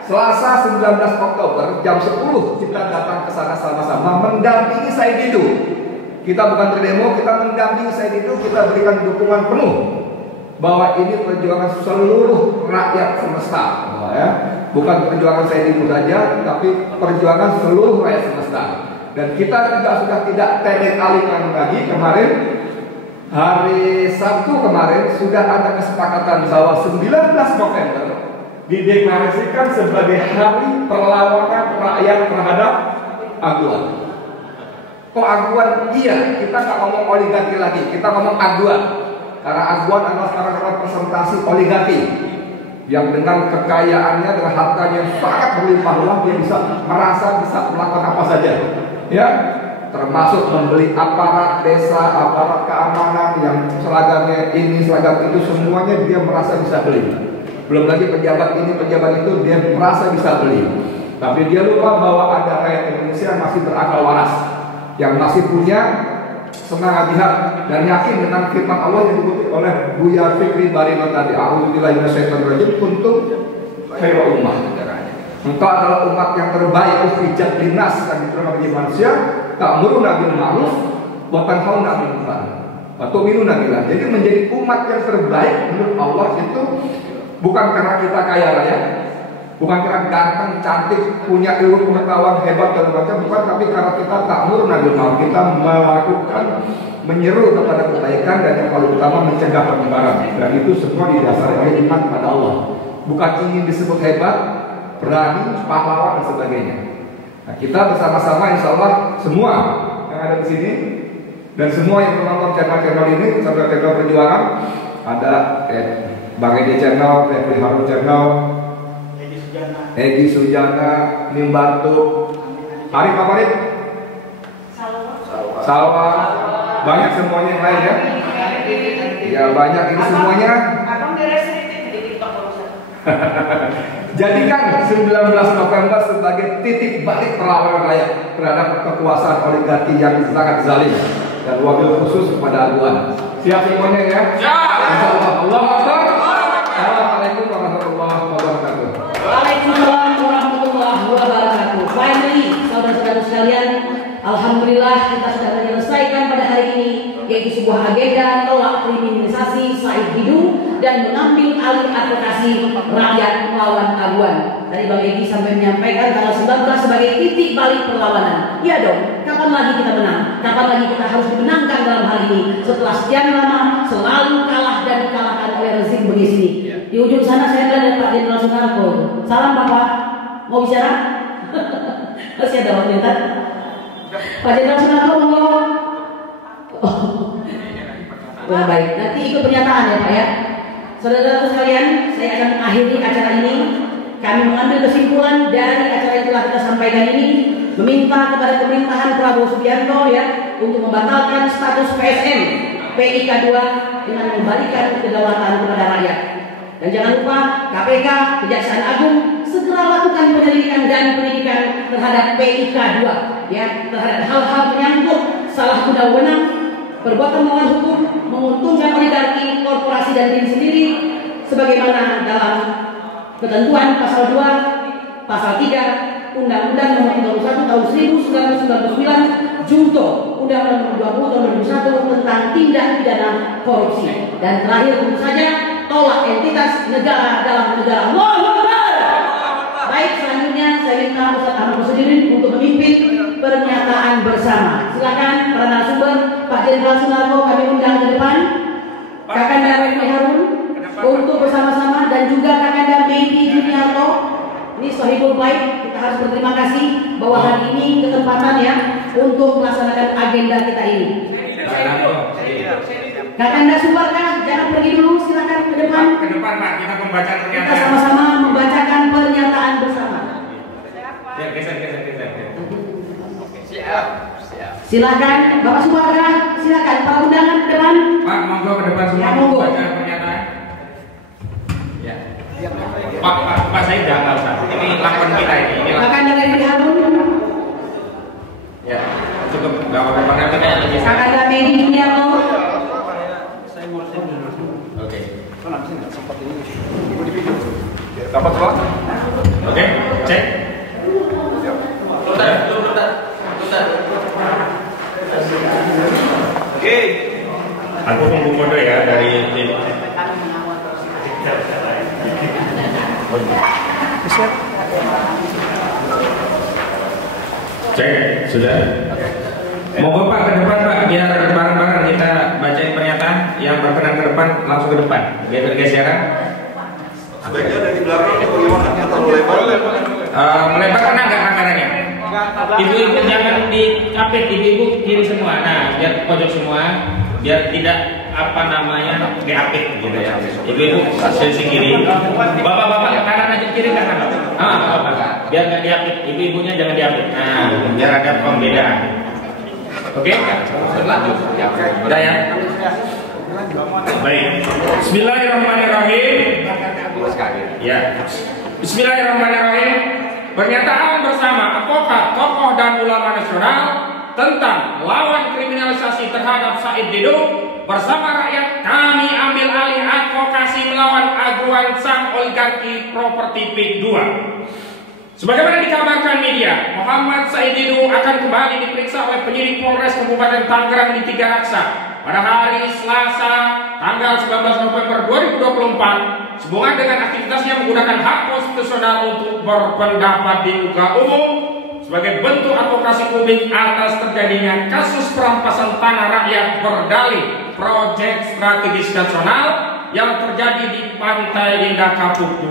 Selasa 19 Oktober jam 10 kita datang ke sana sama-sama mendampingi Said itu. Kita bukan berdemo, kita mendampingi Said itu, kita berikan dukungan penuh bahwa ini perjuangan seluruh rakyat semesta, ya. Bukan perjuangan Said itu saja, tapi perjuangan seluruh rakyat semesta. Dan kita juga sudah tidak tedeng-alingkan lagi. Kemarin hari Sabtu kemarin sudah ada kesepakatan bahwa 19 November dideklarasikan sebagai hari perlawanan rakyat terhadap aguan. Kok aguan? Iya, kita nggak ngomong oligarki lagi, kita ngomong aguan. Karena aguan adalah sekarang representasi oligarki yang dengan kekayaannya, dengan hartanya yang sangat berlimpah ruah, dia merasa bisa melakukan apa saja, ya. Termasuk membeli aparat desa, aparat keamanan yang seragamnya ini, seragam itu, semuanya dia merasa bisa beli. Belum lagi pejabat ini, pejabat itu, dia merasa bisa beli. Tapi dia lupa bahwa ada rakyat Indonesia yang masih berakal waras, yang masih punya semangat jihad dan yakin dengan firman Allah yang dikutip oleh Buya Fikri Barino tadi, a'udzubillahi minasyaitonirrajim, kuntum khairu ummah. Engkau adalah umat yang terbaik, ukhrijat linnas, yang diterima bagi manusia, ta'muruna bil ma'ruf wa tanhauna 'anil munkar wa tu'minuna billah. Jadi menjadi umat yang terbaik menurut Allah itu bukan karena kita kaya raya, bukan karena ganteng, cantik, punya ilmu pengetahuan hebat dan macam, bukan, tapi karena kita ta'muruna bil ma'ruf, kita melakukan, menyeru kepada kebaikan, dan yang paling utama mencegah permukaran. Dan itu semua didasari oleh iman pada Allah, bukan ingin disebut hebat, berani, pahlawan dan sebagainya. Nah, kita bersama-sama insya Allah semua yang ada di sini dan semua yang menonton channel-channel ini, channel perjuangan, ada Bang Edi channel, Refli Harun channel, Egi Sujana, Nimbantu, Arif apa Arif? Salwa, banyak semuanya yang lain ya. Ya banyak ini semuanya. Abang beres sedikit di TikTok barusan. Jadikan 19 November sebagai titik balik perlawanan rakyat terhadap kekuasaan oligarki yang sangat zalim, dan wabil khusus kepada aguan. Siap semuanya ya? Siap. Insyaallah. Allahu Akbar. Assalamualaikum warahmatullahi wabarakatuh. Waalaikumsalam warahmatullahi wabarakatuh. Finally, saudara-saudara sekalian, alhamdulillah kita sudah menyelesaikan pada hari ini, yaitu sebuah agenda tolak kriminalisasi Said Didu dan mengambil alih advokasi rakyat melawan aduan. Tadi Bang Egy sampai menyampaikan tanggal 19 sebagai titik balik perlawanan. Iya dong, kapan lagi kita menang? Kapan lagi kita harus dimenangkan dalam hal ini? Setelah sekian lama selalu kalah dan dikalahkan oleh rezim Bugis ini. Di ujung sana saya lihat Pak Jenderal Sunarko. Salam Bapak, mau bicara? Masih ada waktu ya? Pak Jenderal Sunarko monggo. Oh. Wah, baik, nanti ikut pernyataan ya Pak ya. Saudara-saudara sekalian, saya akan mengakhiri acara ini. Kami mengambil kesimpulan dari acara yang telah kita sampaikan ini, meminta kepada pemerintahan Prabowo Subianto ya untuk membatalkan status PSN PIK 2 dengan mengembalikan kedaulatan kepada rakyat. Dan jangan lupa KPK, Kejaksaan Agung segera lakukan penyelidikan dan penyidikan terhadap PIK 2 ya, terhadap hal-hal menyangkut salah guna wewenang, perbuatan melawan hukum, menguntungkan oligarki, korporasi dan diri sendiri sebagaimana dalam ketentuan pasal 2, pasal 3 Undang-Undang Nomor 31 Tahun 1999 Junto Undang-Undang Nomor 20 Tahun 2001 tentang tindak pidana korupsi. Dan terakhir tentu saja tolak entitas negara dalam negara. Allahu Akbar. Baik, selanjutnya saya minta Ustaz Ahmad Kossudin untuk memimpin pernyataan bersama. Silakan para narasumber, Pak Jenderal Sunarko kami undang ke depan, Kakanda Refli Harun untuk bersama-sama, dan juga Kakanda Medi Juniarto. Ini Sohibul Baik, kita harus berterima kasih bahwa hari ini kesempatan ya untuk melaksanakan agenda kita ini. Kakanda Subarkah, jangan pergi dulu, silakan ke depan. Ke depan Pak, kita membaca pernyataan. Kita sama-sama membacakan pernyataan bersama. Ya, geser. Siap. Silakan Bapak Subarkah, silakan para undangan ke depan. Pak, monggo ke depan semua Ya, monggo. membaca pernyataan. Ya. Pak saya jangan Ustaz. Ini lakon kita ini. Kakanda Refli Harun, Ya, cukup. Enggak apa-apa nanti kayak lagi. Kakanda Medi Juniarto. Oke. Dapat Pak? Oke, cek. Bentar. Oke. Aku tunggu kode ya dari tim. Cek, sudah. Monggo Pak ke depan Pak, biar bareng-bareng kita bacain pernyataan. Yang berkenan ke depan langsung ke depan, biar bergeseran. Sebaiknya dari belakang atau gimana? Atau lebar? Melebar kan enggak anggarannya. Ibu-ibu jangan diapit, ibu-ibu kiri semua. Nah, biar pojok semua, biar tidak diapit gitu ya. Ibu-ibu sisi kiri, bapak-bapak kanan aja, kiri kanan. Bapak, biar nggak diapit, ibu-ibunya jangan diapit. Nah, biar ada pembedaan. Oke? Lanjut. Udah ya? Baik. Bismillahirrahmanirrahim. Ya. Bismillahirrahmanirrahim. Pernyataan bersama advokat, tokoh dan ulama nasional tentang melawan kriminalisasi terhadap Said Didu. Bersama rakyat kami ambil alih advokasi melawan aduan sang oligarki properti PIK 2. Sebagaimana dikabarkan media, Muhammad Said Didu akan kembali diperiksa oleh penyidik Polres Kabupaten Tangerang di Tiga Raksa pada hari Selasa tanggal 19 November 2024 sehubungan dengan aktivitasnya menggunakan hak konstitusional untuk berpendapat di muka umum sebagai bentuk advokasi publik atas terjadinya kasus perampasan tanah rakyat berdalih proyek strategis nasional yang terjadi di Pantai Indah Kapuk 2.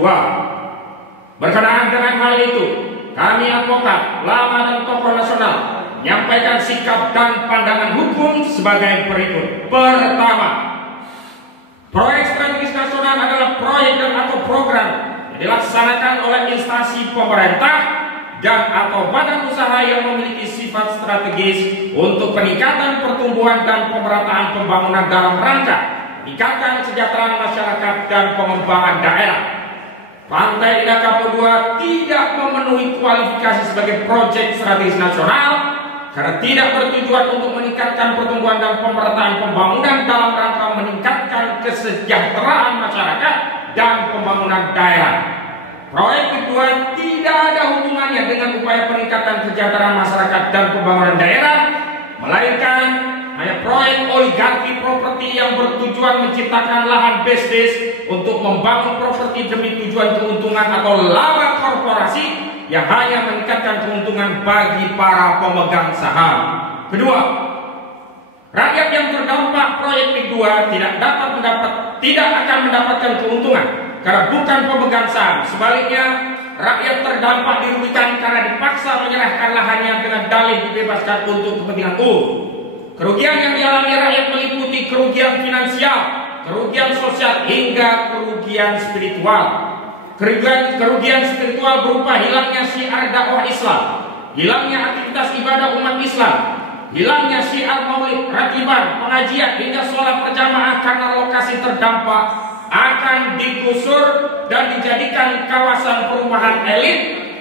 Berkenaan dengan hal itu, kami advokat, ulama dan tokoh nasional menyampaikan sikap dan pandangan hukum sebagai berikut. Pertama, proyek strategis nasional adalah proyek dan atau program yang dilaksanakan oleh instansi pemerintah dan atau badan usaha yang memiliki sifat strategis untuk peningkatan pertumbuhan dan pemerataan pembangunan dalam rangka meningkatkan kesejahteraan masyarakat dan pengembangan daerah. Pantai Indah Kapuk 2 tidak memenuhi kualifikasi sebagai proyek strategis nasional karena tidak bertujuan untuk meningkatkan pertumbuhan dan pemerataan pembangunan dalam rangka meningkatkan kesejahteraan masyarakat dan pembangunan daerah. Proyek PIK 2 tidak ada hubungannya dengan upaya peningkatan kesejahteraan masyarakat dan pembangunan daerah, melainkan hanya proyek oligarki properti yang bertujuan menciptakan lahan bisnis untuk membangun properti demi tujuan keuntungan atau laba korporasi yang hanya meningkatkan keuntungan bagi para pemegang saham. Kedua, rakyat yang terdampak proyek PIK 2 tidak akan mendapatkan keuntungan karena bukan pemegang saham. Sebaliknya, rakyat terdampak dirugikan karena dipaksa menyerahkan lahannya dengan dalih dibebaskan untuk kepentingan umum. Kerugian yang dialami rakyat meliputi kerugian finansial, kerugian sosial, hingga kerugian spiritual. Kerugian spiritual berupa hilangnya syiar dakwah Islam, hilangnya aktivitas ibadah umat Islam, hilangnya syiar maulid, ratiban, pengajian, hingga sholat berjamaah karena lokasi terdampak akan digusur dan dijadikan kawasan perumahan elit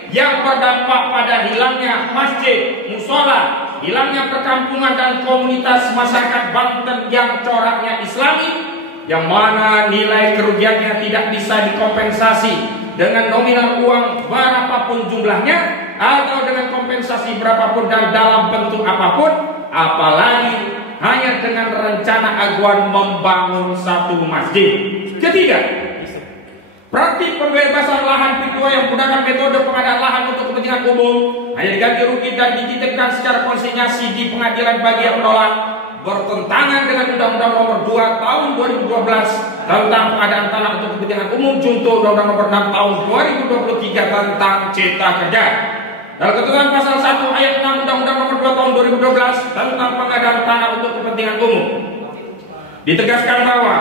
yang berdampak pada hilangnya masjid, musola, hilangnya perkampungan dan komunitas masyarakat Banten yang coraknya Islami, yang mana nilai kerugiannya tidak bisa dikompensasi dengan nominal uang berapapun jumlahnya atau dengan kompensasi berapapun dan dalam bentuk apapun, apalagi hanya dengan rencana aguan membangun satu masjid. Ketiga, praktik pembebasan lahan PIK 2 yang menggunakan metode pengadaan lahan untuk kepentingan umum hanya diganti rugi dan dititipkan secara konsinyasi di pengadilan bagi yang menolak, bertentangan dengan Undang-Undang Nomor 2 Tahun 2012 tentang pengadaan tanah untuk kepentingan umum, junto Undang-Undang Nomor 6 Tahun 2023 tentang Cipta Kerja. Dalam ketentuan pasal 1 ayat 6 Undang-Undang Nomor 2 Tahun 2012 tentang pengadaan tanah untuk kepentingan umum, ditegaskan bahwa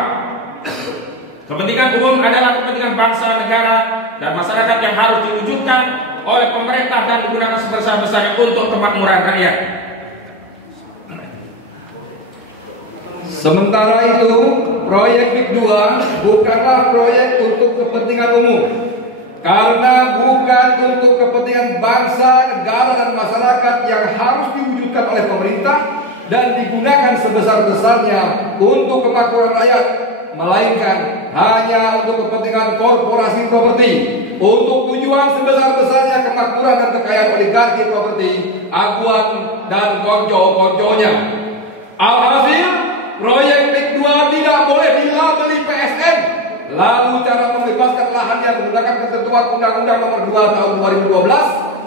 kepentingan umum adalah kepentingan bangsa, negara, dan masyarakat yang harus diwujudkan oleh pemerintah dan digunakan sebesar-besarnya untuk kemakmuran rakyat. Sementara itu, proyek PIK 2 bukanlah proyek untuk kepentingan umum, karena bukan untuk kepentingan bangsa, negara, dan masyarakat yang harus diwujudkan oleh pemerintah dan digunakan sebesar-besarnya untuk kemakmuran rakyat, melainkan hanya untuk kepentingan korporasi properti, untuk tujuan sebesar-besarnya kemakmuran dan kekayaan oligarki properti, aguan dan konco-konconya. Alhasil, proyek PIK 2 tidak boleh dilabeli PSN. Lalu cara membebaskan lahan yang menggunakan ketentuan Undang-Undang Nomor 2 Tahun 2012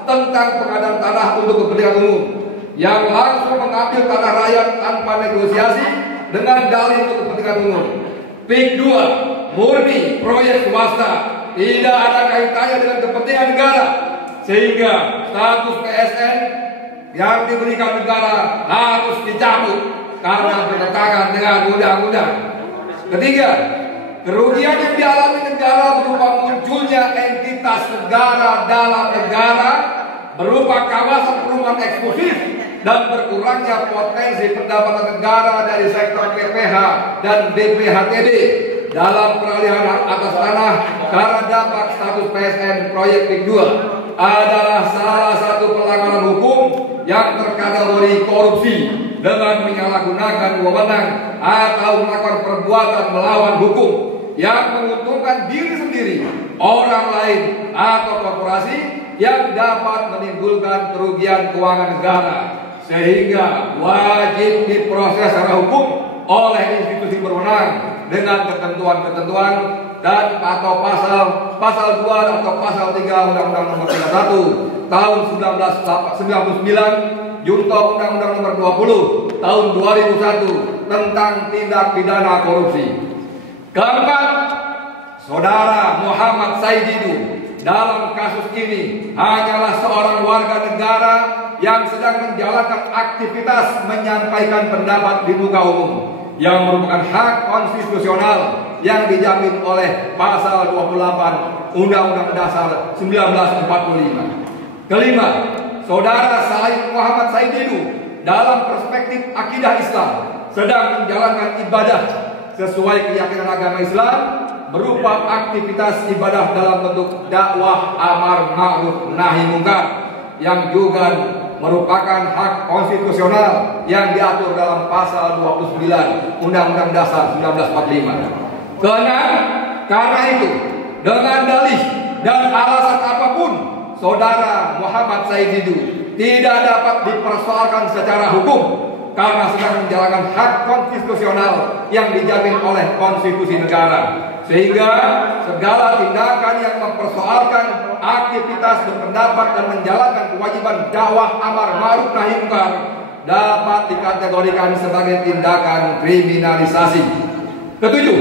tentang pengadaan tanah untuk kepentingan umum, yang langsung mengambil tanah rakyat tanpa negosiasi dengan dalih untuk kepentingan umum. PIK 2 murni proyek swasta, tidak ada kaitannya dengan kepentingan negara, sehingga status PSN yang diberikan negara harus dicabut karena bertentangan dengan undang-undang. Ketiga, kerugian yang dialami negara berupa munculnya entitas negara dalam negara, berupa kawasan perumahan eksklusif, dan berkurangnya potensi pendapatan negara dari sektor PPH dan BPHTD dalam peralihan atas tanah karena dampak status PSN proyek PIK 2 adalah salah satu pelanggaran hukum yang terkategori korupsi dengan menyalahgunakan wewenang atau melakukan perbuatan melawan hukum yang menguntungkan diri sendiri, orang lain, atau korporasi yang dapat menimbulkan kerugian keuangan negara, sehingga wajib diproses secara hukum oleh institusi berwenang dengan ketentuan-ketentuan dan atau pasal 2 atau pasal 3 Undang-Undang Nomor 31 Tahun 1999 junto Undang-Undang Nomor 20 Tahun 2001 tentang tindak pidana korupsi. Keempat, Saudara Muhammad Saididu dalam kasus ini hanyalah seorang warga negara yang sedang menjalankan aktivitas menyampaikan pendapat di muka umum yang merupakan hak konstitusional yang dijamin oleh pasal 28 Undang-Undang Dasar 1945. Kelima, Saudara Said Muhammad Saididu dalam perspektif akidah Islam sedang menjalankan ibadah sesuai keyakinan agama Islam berupa aktivitas ibadah dalam bentuk dakwah amar ma'ruf nahi mungkar yang juga merupakan hak konstitusional yang diatur dalam pasal 29 Undang-Undang Dasar 1945. Karena itu, dengan dalih dan alasan apapun, Saudara Muhammad Said Didu tidak dapat dipersoalkan secara hukum karena sedang menjalankan hak konstitusional yang dijamin oleh konstitusi negara. Sehingga segala tindakan yang mempersoalkan aktivitas berpendapat dan menjalankan kewajiban dakwah amar ma'ruf nahi munkar dapat dikategorikan sebagai tindakan kriminalisasi. Ketujuh,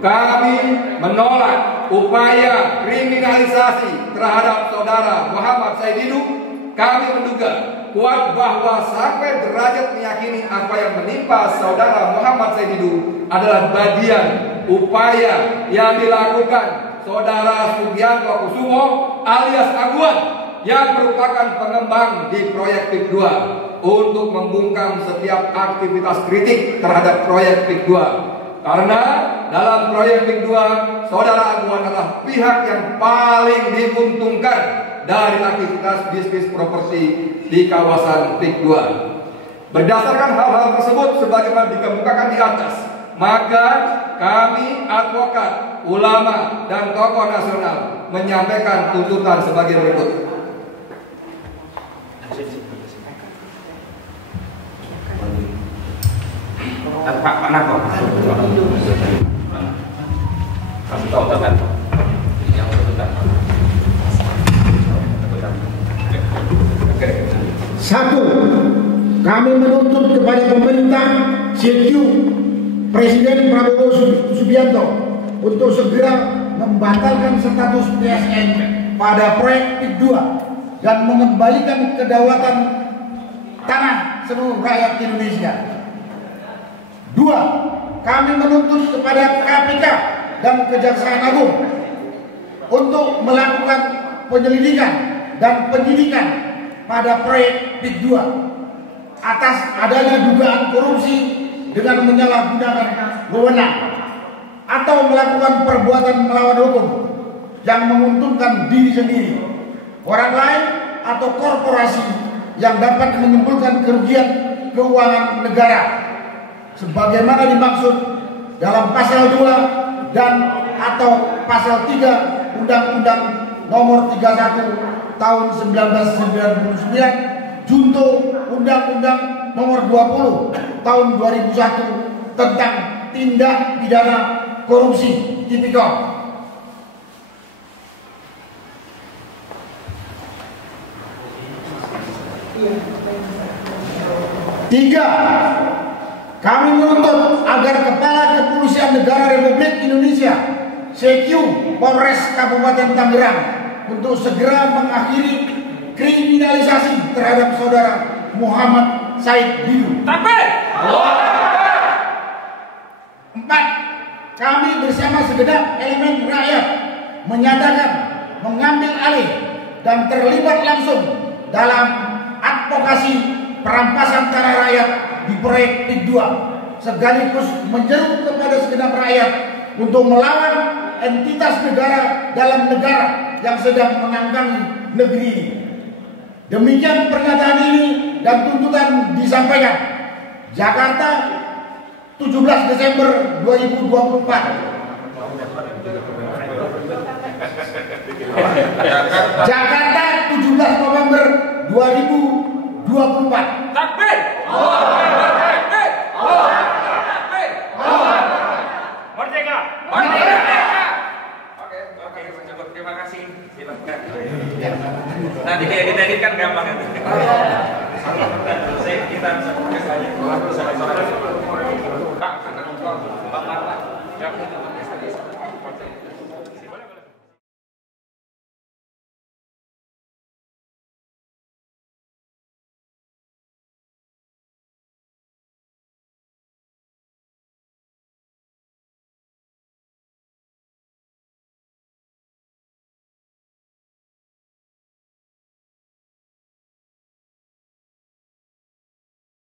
kami menolak upaya kriminalisasi terhadap Saudara Muhammad Said Didu. Kami menduga kuat bahwa sampai derajat meyakini apa yang menimpa Saudara Muhammad Said Didu adalah bagian upaya yang dilakukan Saudara Sugianto Kusumo alias Aguan yang merupakan pengembang di proyek PIK 2 untuk membungkam setiap aktivitas kritik terhadap proyek PIK 2. Karena dalam proyek PIK 2, Saudara Aguan adalah pihak yang paling diuntungkan dari aktivitas bisnis properti di kawasan PIK 2. Berdasarkan hal-hal tersebut sebagaimana dikemukakan di atas, maka kami advokat, ulama, dan tokoh nasional menyampaikan tuntutan sebagai berikut. Pak Nako. Kamu tahu kan? Yang tuntutan. Satu, kami menuntut kepada pemerintah CQ Presiden Prabowo Subianto untuk segera membatalkan status PSN pada proyek PIK 2 dan mengembalikan kedaulatan tanah seluruh rakyat Indonesia. Dua, kami menuntut kepada KPK dan Kejaksaan Agung untuk melakukan penyelidikan dan penyidikan pada proyek PIK 2 atas adanya dugaan korupsi dengan menyalahgunakan wewenang atau melakukan perbuatan melawan hukum yang menguntungkan diri sendiri, orang lain, atau korporasi yang dapat menimbulkan kerugian keuangan negara sebagaimana dimaksud dalam pasal 2 dan atau pasal 3 Undang-Undang Nomor 31 Tahun 1999 junto Undang-Undang Nomor 20 Tahun 2001 tentang tindak pidana korupsi tipikor. Tiga, kami menuntut agar Kepala Kepolisian Negara Republik Indonesia CQ Polres Kabupaten Tangerang untuk segera mengakhiri kriminalisasi terhadap Saudara Muhammad Said Didu. Empat, kami bersama segenap elemen rakyat menyatakan mengambil alih dan terlibat langsung dalam advokasi perampasan tanah rakyat di proyek PIK 2 sekaligus menyeru kepada segenap rakyat untuk melawan entitas negara dalam negara yang sedang mengangkangi negeri ini. Demikian pernyataan ini dan tuntutan disampaikan. Jakarta 17 Desember 2024. Jakarta 17 November 2024. Takbir. Merdeka. Merdeka. Oke, cukup. Terima kasih. Silakan. Nanti diedit kan gampang ya. Kita bisa fokus aja. Pak, Pak Marta. Ya.